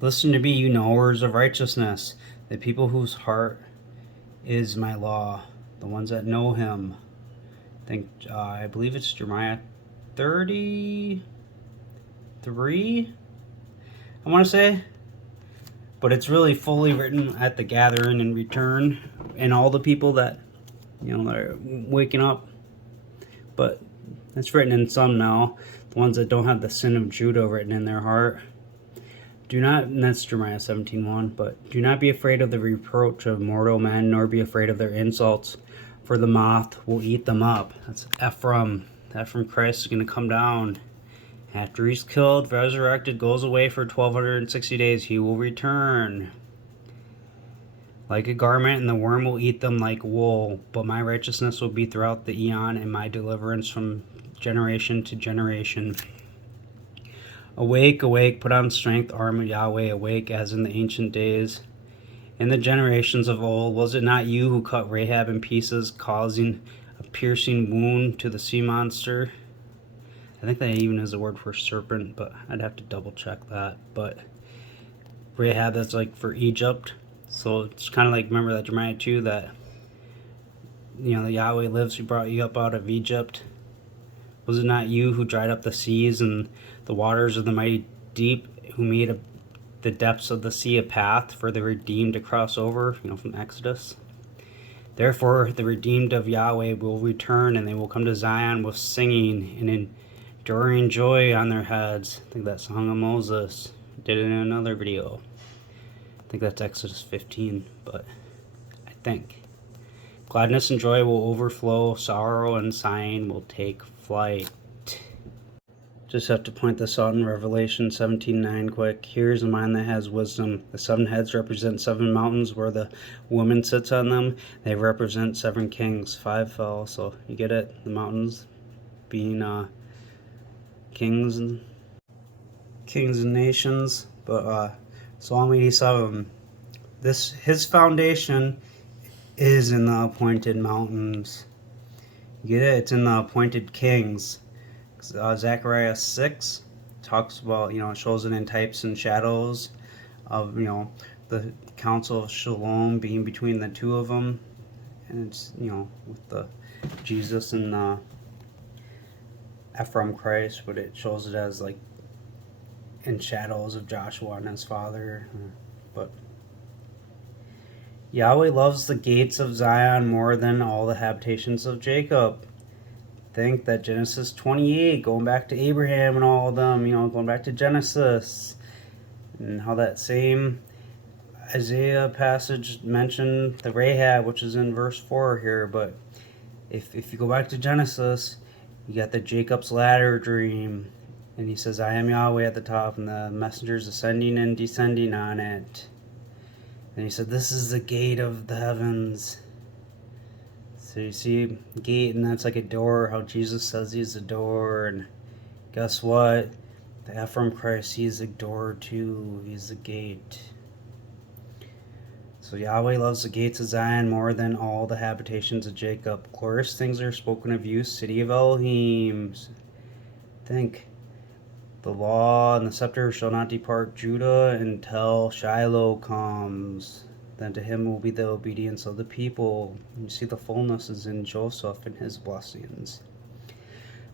Listen to me, you knowers of righteousness, the people whose heart is my law, the ones that know him. I believe it's Jeremiah 33, I want to say. But it's really fully written at the gathering and return, and all the people that, that are waking up. But it's written in some now, the ones that don't have the sin of Judah written in their heart. Do not, and that's Jeremiah 17:1, but do not be afraid of the reproach of mortal men, nor be afraid of their insults, for the moth will eat them up. That's Ephraim. Ephraim Christ is going to come down. After he's killed, resurrected, goes away for 1260 days, he will return like a garment, and the worm will eat them like wool. But my righteousness will be throughout the eon, and my deliverance from generation to generation. Awake, awake, put on strength, arm of Yahweh, awake as in the ancient days. In the generations of old, was it not you who cut Rahab in pieces, causing a piercing wound to the sea monster? I think that even is a word for serpent, but I'd have to double check that. But Rahab, that's like for Egypt. So it's kind of like, remember that Jeremiah 2, that, the Yahweh lives who brought you up out of Egypt. Was it not you who dried up the seas and the waters of the mighty deep, who made the depths of the sea a path for the redeemed to cross over, from Exodus? Therefore, the redeemed of Yahweh will return, and they will come to Zion with singing and enduring joy on their heads. I think that Song of Moses did it in another video. I think that's Exodus 15, but I think gladness and joy will overflow, sorrow and sighing will take flight. Just have to point this out in Revelation 17:9 quick. Here's a mind that has wisdom. The 7 heads represent 7 mountains where the woman sits on them. They represent 7 kings. 5 fell, so you get it? The mountains being kings and nations. But Psalm 87. His foundation is in the appointed mountains. You get it? It's in the appointed kings. Zechariah 6 talks about, it shows it in types and shadows of, the council of Shalom being between the two of them. And it's, with the Jesus and Ephraim Christ, but it shows it as like in shadows of Joshua and his father. But Yahweh loves the gates of Zion more than all the habitations of Jacob. Think that Genesis 28, going back to Abraham and all of them, going back to Genesis, and how that same Isaiah passage mentioned the Rahab, which is in verse 4 here. But if you go back to Genesis, you got the Jacob's ladder dream, and he says, I am Yahweh at the top, and the messengers ascending and descending on it. And he said, this is the gate of the heavens. So you see gate, and that's like a door, how Jesus says he's a door. And guess what? The Ephraim Christ, he's a door too. He's the gate. So Yahweh loves the gates of Zion more than all the habitations of Jacob. Glorious things are spoken of you, city of Elohim. Think, the law and the scepter shall not depart Judah until Shiloh comes. Then to him will be the obedience of the people. You see the fullness is in Joseph and his blessings.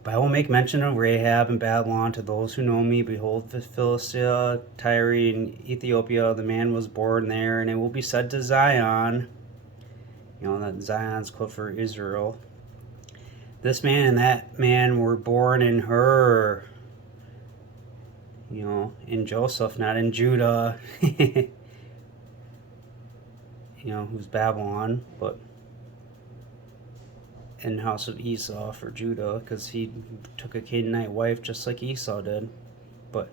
But I will make mention of Rahab and Babylon to those who know me. Behold, Philistia, Tyre, and Ethiopia, the man was born there, and it will be said to Zion, that Zion's called for Israel, this man and that man were born in her. In Joseph, not in Judah. Who's Babylon, but in the house of Esau for Judah, because he took a Canaanite wife just like Esau did. But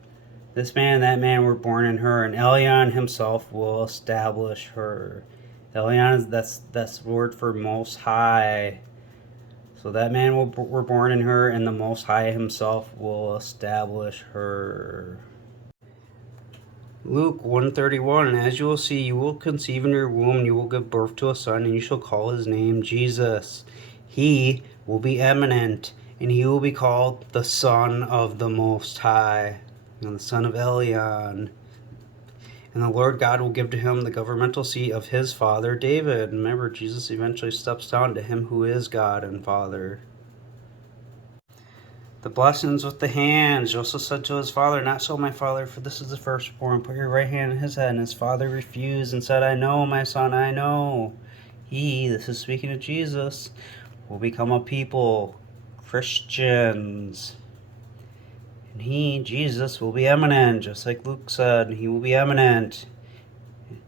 this man and that man were born in her, and Elyon himself will establish her. Elyon, that's the word for Most High. So that man were born in her, and the Most High himself will establish her. Luke 1:31, and as you will see, you will conceive in your womb, and you will give birth to a son, and you shall call his name Jesus. He will be eminent, and he will be called the Son of the Most High, the Son of Elyon. And the Lord God will give to him the governmental seat of his father David. Remember, Jesus eventually steps down to him who is God and Father. The blessings with the hands. Joseph said to his father, not so, my father, for this is the firstborn. Put your right hand in his head. And his father refused and said, I know, my son, I know. He, this is speaking of Jesus, will become a people, Christians. And he, Jesus, will be eminent, just like Luke said. He will be eminent. And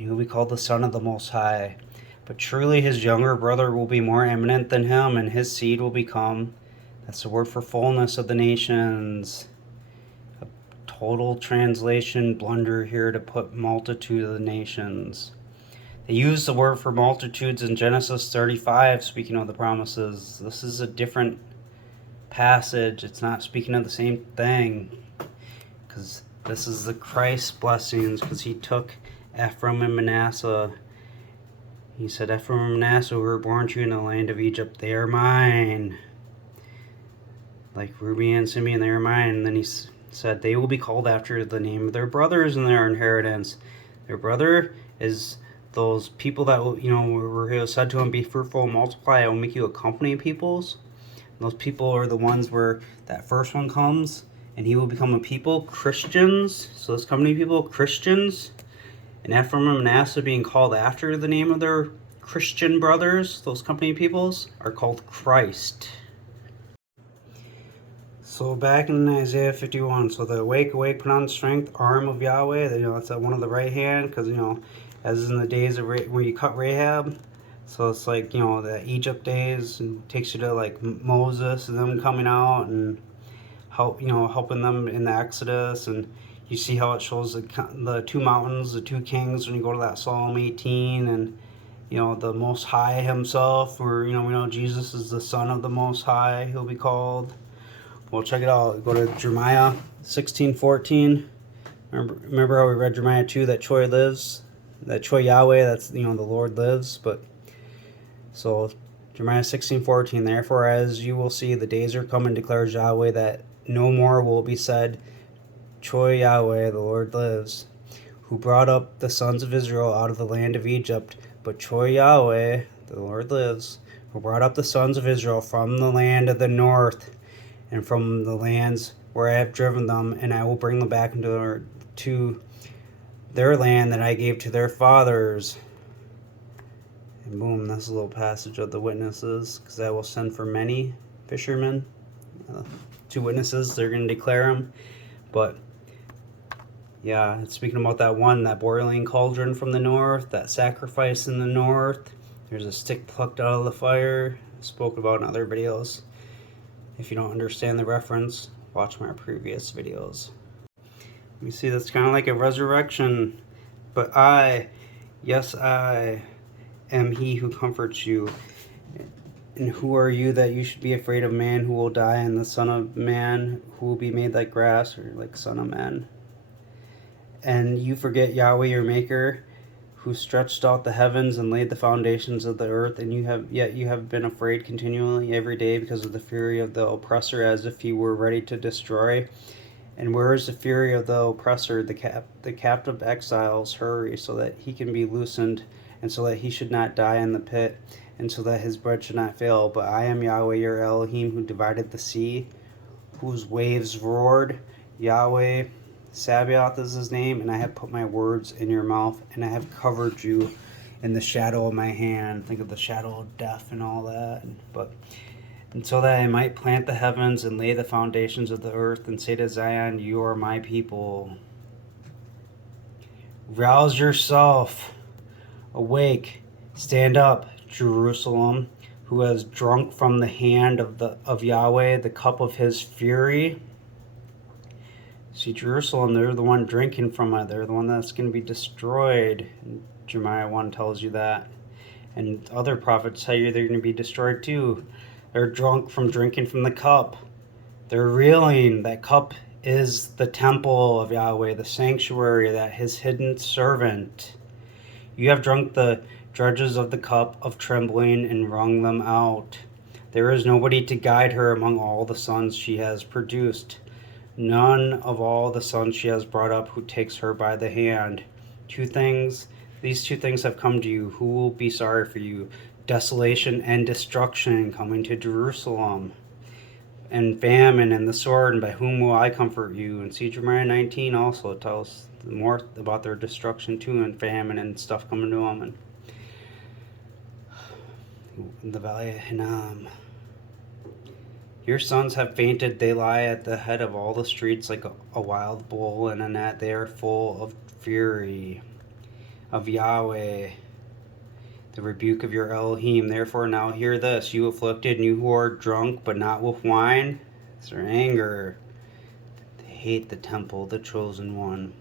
he will be called the Son of the Most High. But truly his younger brother will be more eminent than him, and his seed will become... That's the word for fullness of the nations. A total translation blunder here to put multitude of the nations. They use the word for multitudes in Genesis 35, speaking of the promises. This is a different passage. It's not speaking of the same thing. Because this is the Christ blessings, because he took Ephraim and Manasseh. He said, Ephraim and Manasseh were born to you in the land of Egypt. They are mine. Like Reuben and Simeon, they are mine. And then he said, they will be called after the name of their brothers in their inheritance. Their brother is those people that, where he was said to him, be fruitful and multiply. I will make you a company of peoples. And those people are the ones where that first one comes, and he will become a people, Christians. So this company of people, Christians. And Ephraim and Manasseh being called after the name of their Christian brothers, those company of peoples, are called Christ. So back in Isaiah 51, so the awake, put on strength, arm of Yahweh, that's one of the right hand, because, as in the days of where you cut Rahab, so it's like, the Egypt days, and takes you to like Moses and them coming out, and helping them in the Exodus, and you see how it shows the two mountains, the two kings, when you go to that Psalm 18, and the Most High himself, or we know Jesus is the Son of the Most High, he'll be called. Well, check it out. Go to Jeremiah 16:14. Remember how we read Jeremiah 2, that Choi lives? That Choi Yahweh, that's, the Lord lives. But, so, Jeremiah 16:14, therefore as you will see, the days are coming, declares Yahweh, that no more will be said, Choi Yahweh, the Lord lives, who brought up the sons of Israel out of the land of Egypt, but Choi Yahweh, the Lord lives, who brought up the sons of Israel from the land of the north, and from the lands where I have driven them, and I will bring them back into their land that I gave to their fathers. And boom, that's a little passage of the witnesses, because I will send for many fishermen. 2 witnesses, they're going to declare them. But yeah, it's speaking about that boiling cauldron from the north, that sacrifice in the north. There's a stick plucked out of the fire. Spoke about in other videos. If you don't understand the reference, watch my previous videos. You see, that's kind of like a resurrection. But I, yes, I am he who comforts you. And who are you that you should be afraid of man who will die, and the Son of Man who will be made like grass, or like Son of Man? And you forget Yahweh your Maker, who stretched out the heavens and laid the foundations of the earth, and you have been afraid continually every day because of the fury of the oppressor, as if he were ready to destroy. And where is the fury of the oppressor? The captive exiles hurry, so that he can be loosened, and so that he should not die in the pit, and so that his bread should not fail. But I am Yahweh your Elohim, who divided the sea, whose waves roared. Yahweh Sabaoth is his name, and I have put my words in your mouth, and I have covered you in the shadow of my hand. Think of the shadow of death and all that. And so that I might plant the heavens and lay the foundations of the earth, and say to Zion, you are my people. Rouse yourself. Awake. Stand up, Jerusalem, who has drunk from the hand of Yahweh the cup of his fury. See, Jerusalem, they're the one drinking from it. They're the one that's going to be destroyed. And Jeremiah 1 tells you that. And other prophets tell you they're going to be destroyed too. They're drunk from drinking from the cup. They're reeling. That cup is the temple of Yahweh, the sanctuary, that his hidden servant. You have drunk the dregs of the cup of trembling and wrung them out. There is nobody to guide her among all the sons she has produced. None of all the sons she has brought up who takes her by the hand. These two things have come to you. Who will be sorry for you? Desolation and destruction coming to Jerusalem, and famine and the sword, and by whom will I comfort you? And see, Jeremiah 19 also tells more about their destruction too, and famine and stuff coming to them, and in the valley of Hinnom. Your sons have fainted, they lie at the head of all the streets like a wild bull in a net. They are full of fury of Yahweh, the rebuke of your Elohim. Therefore now hear this, you afflicted, and you who are drunk, but not with wine. It's their anger. They hate the temple, the chosen one.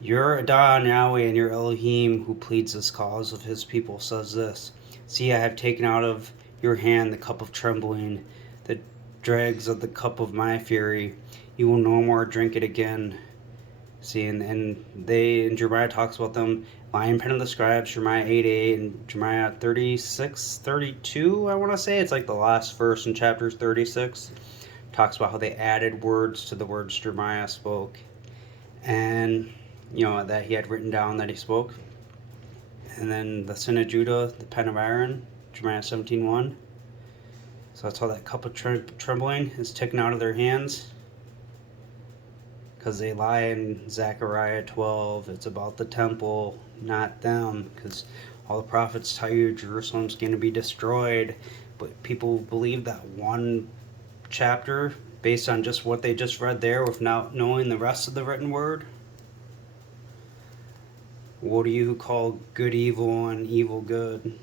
Your Adon Yahweh and your Elohim, who pleads this cause of his people, says this, see, I have taken out of your hand the cup of trembling, the dregs of the cup of my fury. You will no more drink it again. See, and Jeremiah talks about them, lion pen of the scribes, Jeremiah 8:8, and Jeremiah 36:32, I want to say. It's like the last verse in chapter 36. Talks about how they added words to the words Jeremiah spoke. And, that he had written down that he spoke. And then the sin of Judah, the pen of Aaron, Jeremiah 17:1. So that's how that cup of trembling is taken out of their hands. Because they lie in Zechariah 12. It's about the temple, not them. Because all the prophets tell you Jerusalem's going to be destroyed. But people believe that one chapter based on just what they just read there without knowing the rest of the written word. Woe to you who call good evil and evil good.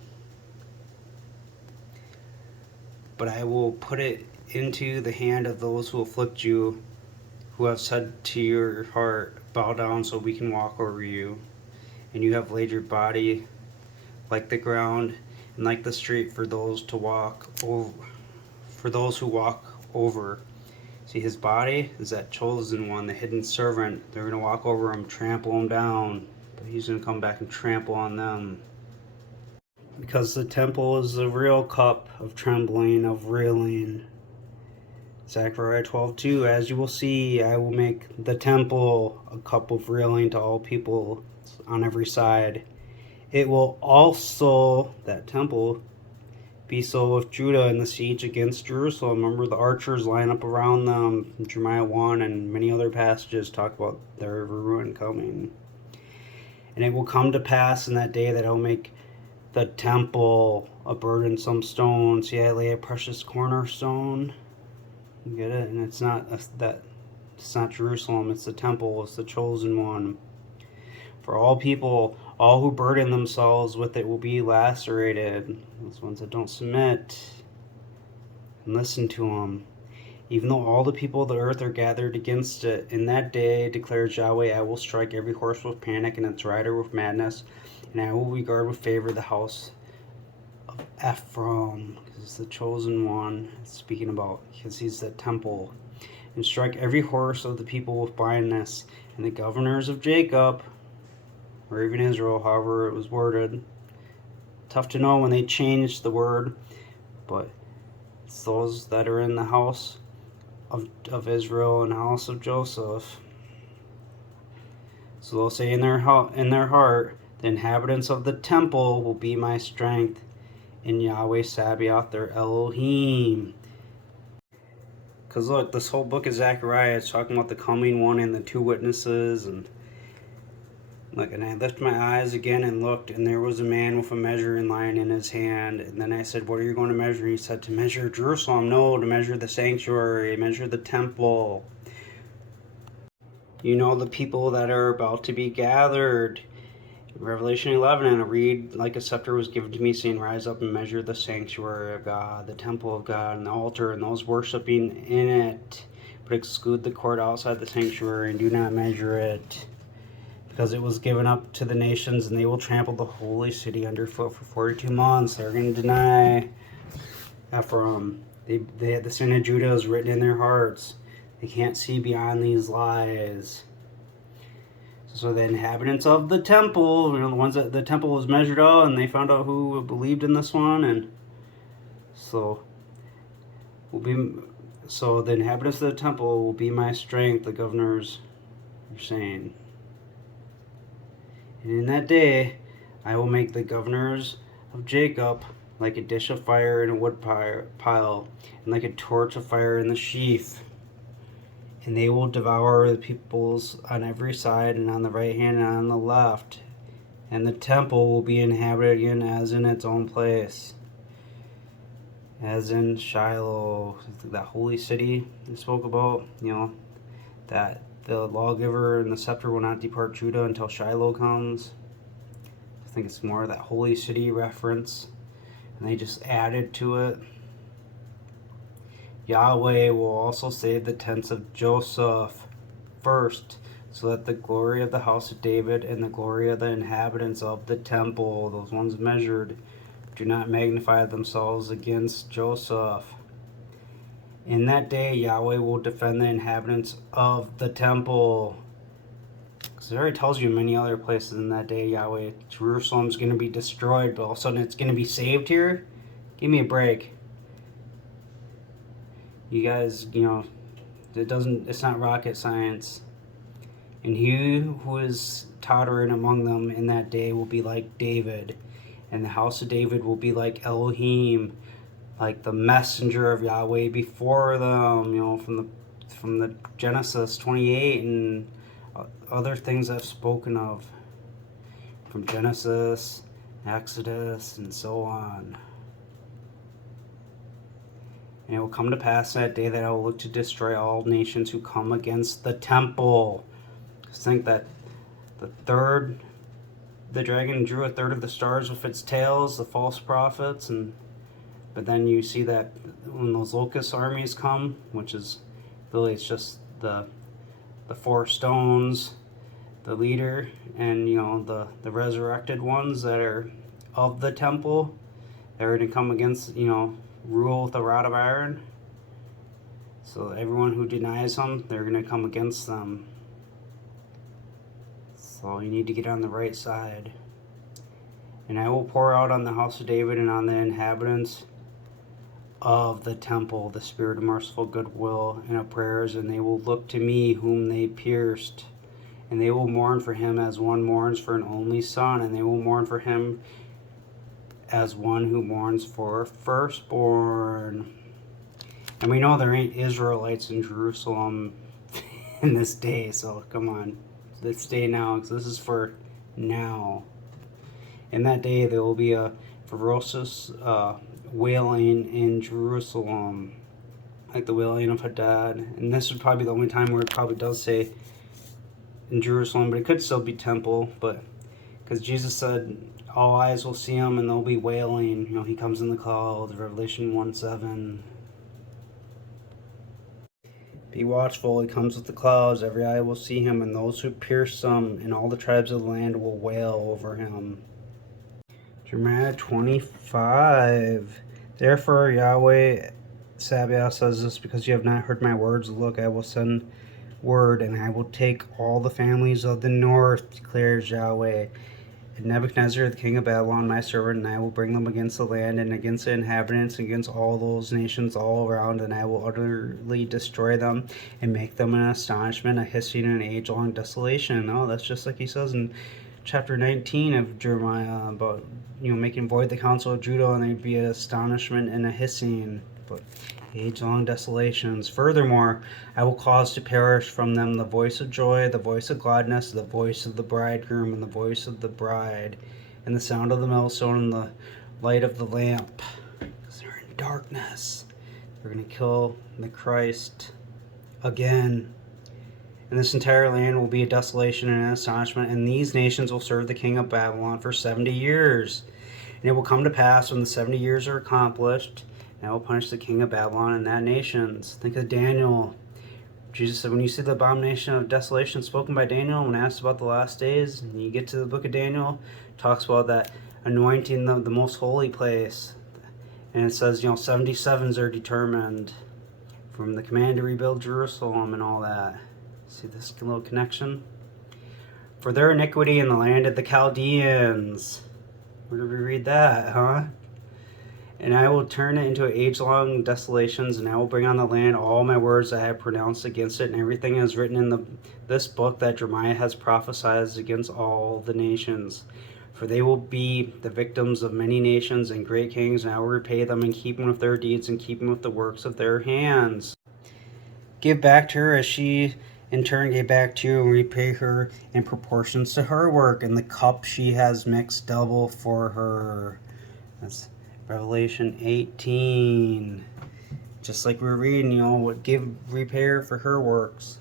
but I will put it into the hand of those who afflict you, who have said to your heart, bow down so we can walk over you. And you have laid your body like the ground and like the street for those to walk over, for those who walk over. See, his body is that chosen one, the hidden servant. They're going to walk over him, trample him down, but he's going to come back and trample on them. Because the temple is the real cup of trembling, of reeling. Zechariah 12:2, as you will see, I will make the temple a cup of reeling to all people on every side. It will also, that temple, be so with Judah in the siege against Jerusalem. Remember, the archers line up around them. Jeremiah 1 and many other passages talk about their ruin coming. And it will come to pass in that day that I will make the temple a burdensome stone. See, I lay a precious cornerstone. You get it? And it's not it's not Jerusalem, it's the temple, it's the chosen one. For all people, all who burden themselves with it will be lacerated. Those ones that don't submit and listen to them. Even though all the people of the earth are gathered against it, in that day, declares Yahweh, I will strike every horse with panic and its rider with madness, and I will regard with favor the house of Ephraim, because it's the chosen one, speaking about, because he's the temple, and strike every horse of the people with blindness, and the governors of Jacob, or even Israel, however it was worded. Tough to know when they changed the word, but it's those that are in the house of Israel and the house of Joseph. So they'll say in their heart, the inhabitants of the temple will be my strength, in Yahweh Sabaoth their Elohim. Because look, this whole book of Zechariah is talking about the coming one and the two witnesses, and look, and I lifted my eyes again and looked, and there was a man with a measuring line in his hand. And then I said, what are you going to measure? He said, to measure Jerusalem. No, to measure the sanctuary, measure the temple. You know, the people that are about to be gathered. Revelation 11, and I read, like a scepter was given to me, saying, rise up and measure the sanctuary of God, the temple of God, and the altar, and those worshiping in it. But exclude the court outside the sanctuary, and do not measure it. Because it was given up to the nations, and they will trample the holy city underfoot for 42 months. They're going to deny Ephraim. They had the sin of Judah is written in their hearts. They can't see beyond these lies. So the inhabitants of the temple, the ones that the temple was measured out, and they found out who believed in this one, and so the inhabitants of the temple will be my strength. The governors are saying. And in that day, I will make the governors of Jacob like a dish of fire in a wood pile, and like a torch of fire in the sheaf. And they will devour the peoples on every side, and on the right hand and on the left. And the temple will be inhabited again as in its own place. As in Shiloh, that holy city they spoke about, that the lawgiver and the scepter will not depart Judah until Shiloh comes. I think it's more of that holy city reference. And they just added to it. Yahweh will also save the tents of Joseph first, so that the glory of the house of David and the glory of the inhabitants of the temple, those ones measured, do not magnify themselves against Joseph. In that day, Yahweh will defend the inhabitants of the temple. Because it already tells you in many other places in that day, Yahweh, Jerusalem's going to be destroyed, but all of a sudden it's going to be saved here? Give me a break. You guys, it's not rocket science. And he who is tottering among them in that day will be like David, and the house of David will be like Elohim, like the messenger of Yahweh before them, from the Genesis 28 and other things I've spoken of, from Genesis, Exodus, and so on. And it will come to pass that day that I will look to destroy all nations who come against the temple. Just think that the dragon drew a third of the stars with its tails, the false prophets, and But then you see that when those locust armies come, which is really, it's just the four stones, the leader, and the resurrected ones that are of the temple, they're going to come against, rule with a rod of iron. So everyone who denies them, they're going to come against them. So you need to get on the right side. And I will pour out on the house of David and on the inhabitants of the temple the spirit of merciful goodwill and of prayers, and they will look to me whom they pierced. And they will mourn for him as one mourns for an only son, and they will mourn for him as one who mourns for a firstborn. And we know there ain't Israelites in Jerusalem in this day, so come on, let's stay now, because this is for now. In that day there will be a ferocious wailing in Jerusalem, like the wailing of Hadad. And this would probably be the only time where it probably does say in Jerusalem, but it could still be temple, but because Jesus said all eyes will see him and they'll be wailing. He comes in the clouds, Revelation 1:7. Be watchful, he comes with the clouds, every eye will see him, and those who pierce him, and all the tribes of the land will wail over him. Jeremiah 25. Therefore Yahweh Sabaoth says this, because you have not heard my words, look, I will send word, and I will take all the families of the north, declares Yahweh, and Nebuchadnezzar, the king of Babylon, my servant, and I will bring them against the land and against the inhabitants, and against all those nations all around, and I will utterly destroy them and make them an astonishment, a hissing, and an age-long desolation. Oh, that's just like he says in chapter 19 of Jeremiah about making void the counsel of Judah, and there'd be an astonishment and a hissing, but age-long desolations. Furthermore, I will cause to perish from them the voice of joy, the voice of gladness, the voice of the bridegroom, and the voice of the bride, and the sound of the millstone, and the light of the lamp. Because they're in darkness. They're going to kill the Christ again. And this entire land will be a desolation and an astonishment, and these nations will serve the king of Babylon for 70 years. And it will come to pass when the 70 years are accomplished, and I will punish the king of Babylon and that nations. Think of Daniel. Jesus said, when you see the abomination of desolation spoken by Daniel, when asked about the last days, and you get to the book of Daniel, it talks about that anointing the most holy place. And it says, 77s are determined from the command to rebuild Jerusalem and all that. See this little connection? For their iniquity in the land of the Chaldeans. Where did we read that, huh? And I will turn it into age-long desolations, and I will bring on the land all my words that I have pronounced against it, and everything is written in this book that Jeremiah has prophesied against all the nations. For they will be the victims of many nations and great kings, and I will repay them in keeping with their deeds and keeping with the works of their hands. Give back to her as she in turn gave back to you, and repay her in proportions to her work, and the cup she has mixed double for her. That's Revelation 18. Just like we're reading, what repay her for her works.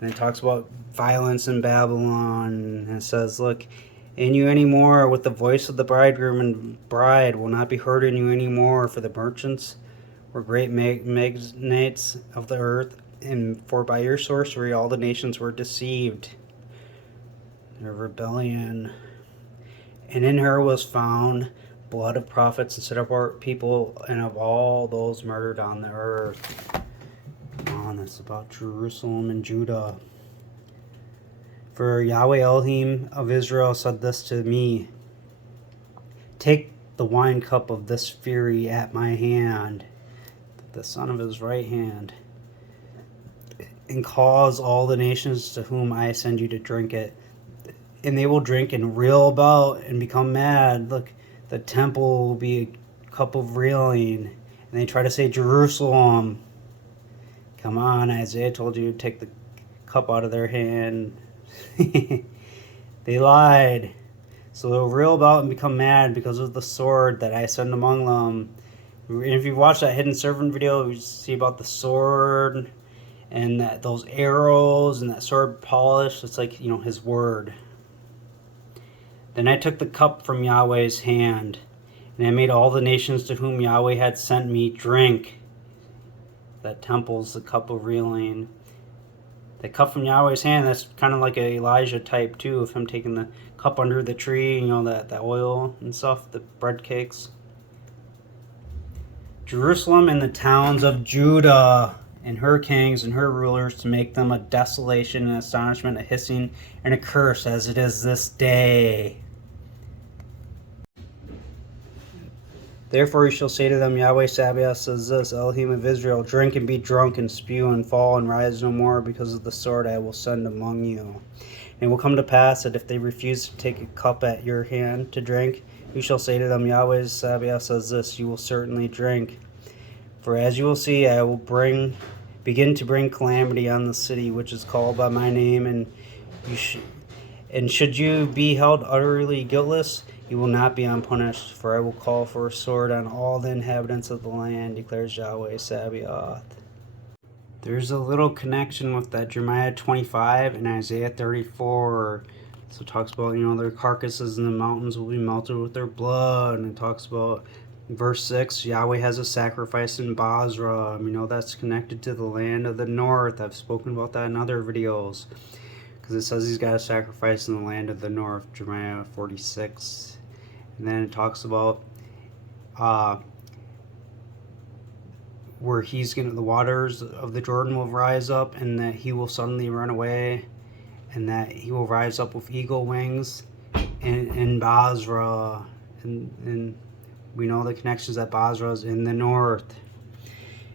And it talks about violence in Babylon. And it says, look, in you anymore, with the voice of the bridegroom and bride will not be heard in you anymore, for the merchants were great magnates of the earth, and for by your sorcery all the nations were deceived. Their rebellion. And in her was found blood of prophets and set apart people, and of all those murdered on the earth. Come on, it's about Jerusalem and Judah. For Yahweh Elohim of Israel said this to me, take the wine cup of this fury at my hand, the son of his right hand, and cause all the nations to whom I send you to drink it. And they will drink and reel about and become mad. Look, the temple will be a cup of reeling. And they try to say Jerusalem. Come on, Isaiah told you to take the cup out of their hand. They lied. So they'll reel about and become mad because of the sword that I send among them. And if you watch that hidden servant video, you see about the sword and those arrows and that sword polish. It's like, his word. Then I took the cup from Yahweh's hand, And I made all the nations to whom Yahweh had sent me drink. That temple's the cup of reeling. The cup from Yahweh's hand, that's kind of like a Elijah type too, of him taking the cup under the tree, that oil and stuff, the bread cakes. Jerusalem and the towns of Judah and her kings and her rulers, to make them a desolation and astonishment, a hissing and a curse, as it is this day. Therefore you shall say to them, Yahweh Sabaoth says this, Elohim of Israel, drink and be drunk and spew and fall and rise no more, because of the sword I will send among you. And it will come to pass that if they refuse to take a cup at your hand to drink, you shall say to them, Yahweh Sabaoth says this, you will certainly drink. For as you will see, I will begin to bring calamity on the city which is called by my name, and should you be held utterly guiltless, you will not be unpunished, for I will call for a sword on all the inhabitants of the land, declares Yahweh Sabaoth. There's a little connection with that Jeremiah 25 and Isaiah 34. So it talks about, their carcasses in the mountains will be melted with their blood. And it talks about, verse 6, Yahweh has a sacrifice in Basra. That's connected to the land of the north. I've spoken about that in other videos, because it says he's got a sacrifice in the land of the north, Jeremiah 46. And then it talks about where the waters of the Jordan will rise up, and that he will suddenly run away, and that he will rise up with eagle wings in Basra. And we know the connections that Basra is in the north.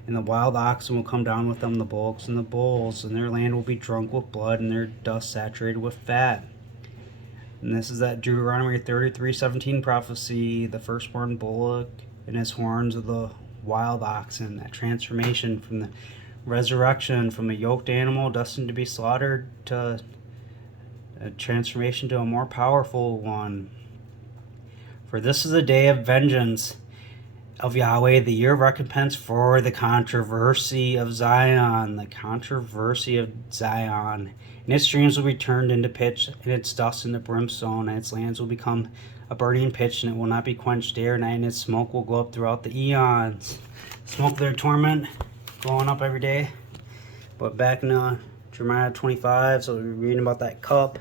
And the wild oxen will come down with them, the bullocks and the bulls, and their land will be drunk with blood, and their dust saturated with fat. And this is that Deuteronomy 33:17 prophecy, the firstborn bullock and his horns of the wild oxen, that transformation from the resurrection from a yoked animal destined to be slaughtered to a transformation to a more powerful one. For this is a day of vengeance of Yahweh, the year of recompense for the controversy of Zion. The controversy of Zion. And its streams will be turned into pitch, and its dust into brimstone, and its lands will become a burning pitch, and it will not be quenched day or night, and its smoke will go up throughout the eons. Smoke of their torment going up every day. But back in Jeremiah 25, so we're reading about that cup.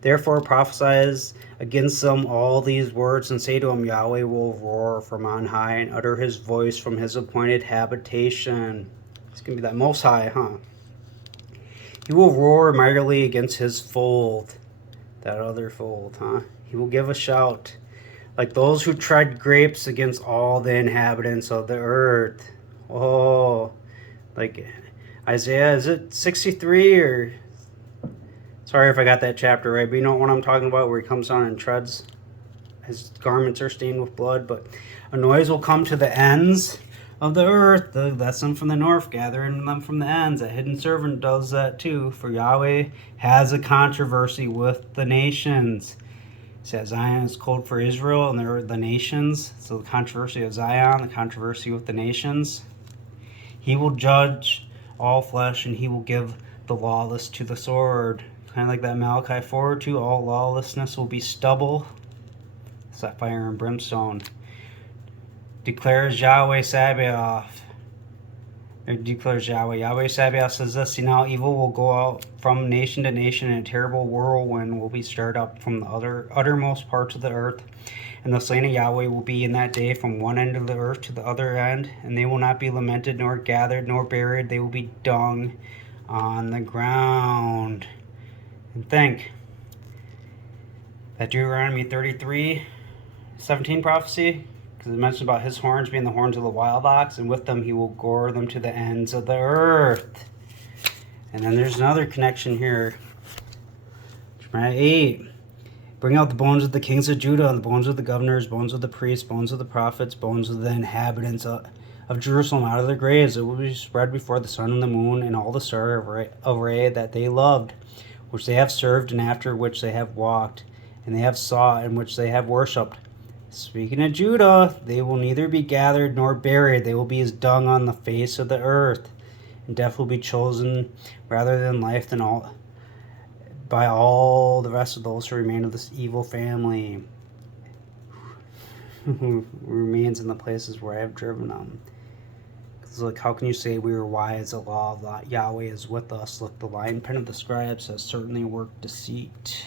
Therefore prophesies against them all these words, and say to them, Yahweh will roar from on high, and utter his voice from his appointed habitation. It's going to be that Most High, huh? He will roar mightily against his fold. That other fold, huh? He will give a shout, like those who tread grapes, against all the inhabitants of the earth. Oh, like Isaiah, is it 63 or... Sorry if I got that chapter right, but you know what I'm talking about, where he comes on and treads. His garments are stained with blood, but a noise will come to the ends of the earth. That's them from the north, gathering them from the ends. A hidden servant does that too, for Yahweh has a controversy with the nations. He says Zion is called for Israel, and they're the nations. So the controversy of Zion, the controversy with the nations. He will judge all flesh, and he will give the lawless to the sword. Kind of like that Malachi 4:2, all lawlessness will be stubble. It's that fire and brimstone. Declares Yahweh Sabaoth. Declares Yahweh. Yahweh Sabaoth says this, see now evil will go out from nation to nation, and a terrible whirlwind will be stirred up from the uttermost parts of the earth. And the slain of Yahweh will be in that day from one end of the earth to the other end, and they will not be lamented, nor gathered, nor buried. They will be dung on the ground. And think that Deuteronomy 33:17 prophecy, because it mentions about his horns being the horns of the wild ox, and with them he will gore them to the ends of the earth. And then there's another connection here. Jeremiah 8. Bring out the bones of the kings of Judah, and the bones of the governors, bones of the priests, bones of the prophets, bones of the inhabitants of Jerusalem out of their graves. It will be spread before the sun and the moon and all the stars of array that they loved, which they have served, and after which they have walked, and they have sought, and which they have worshipped. Speaking of Judah, they will neither be gathered nor buried. They will be as dung on the face of the earth. And death will be chosen rather than life by all the rest of those who remain of this evil family. who remains in the places where I have driven them. Because, look, how can you say we are wise? The law of Yahweh is with us. Look, the lying pen of the scribes has certainly worked deceit.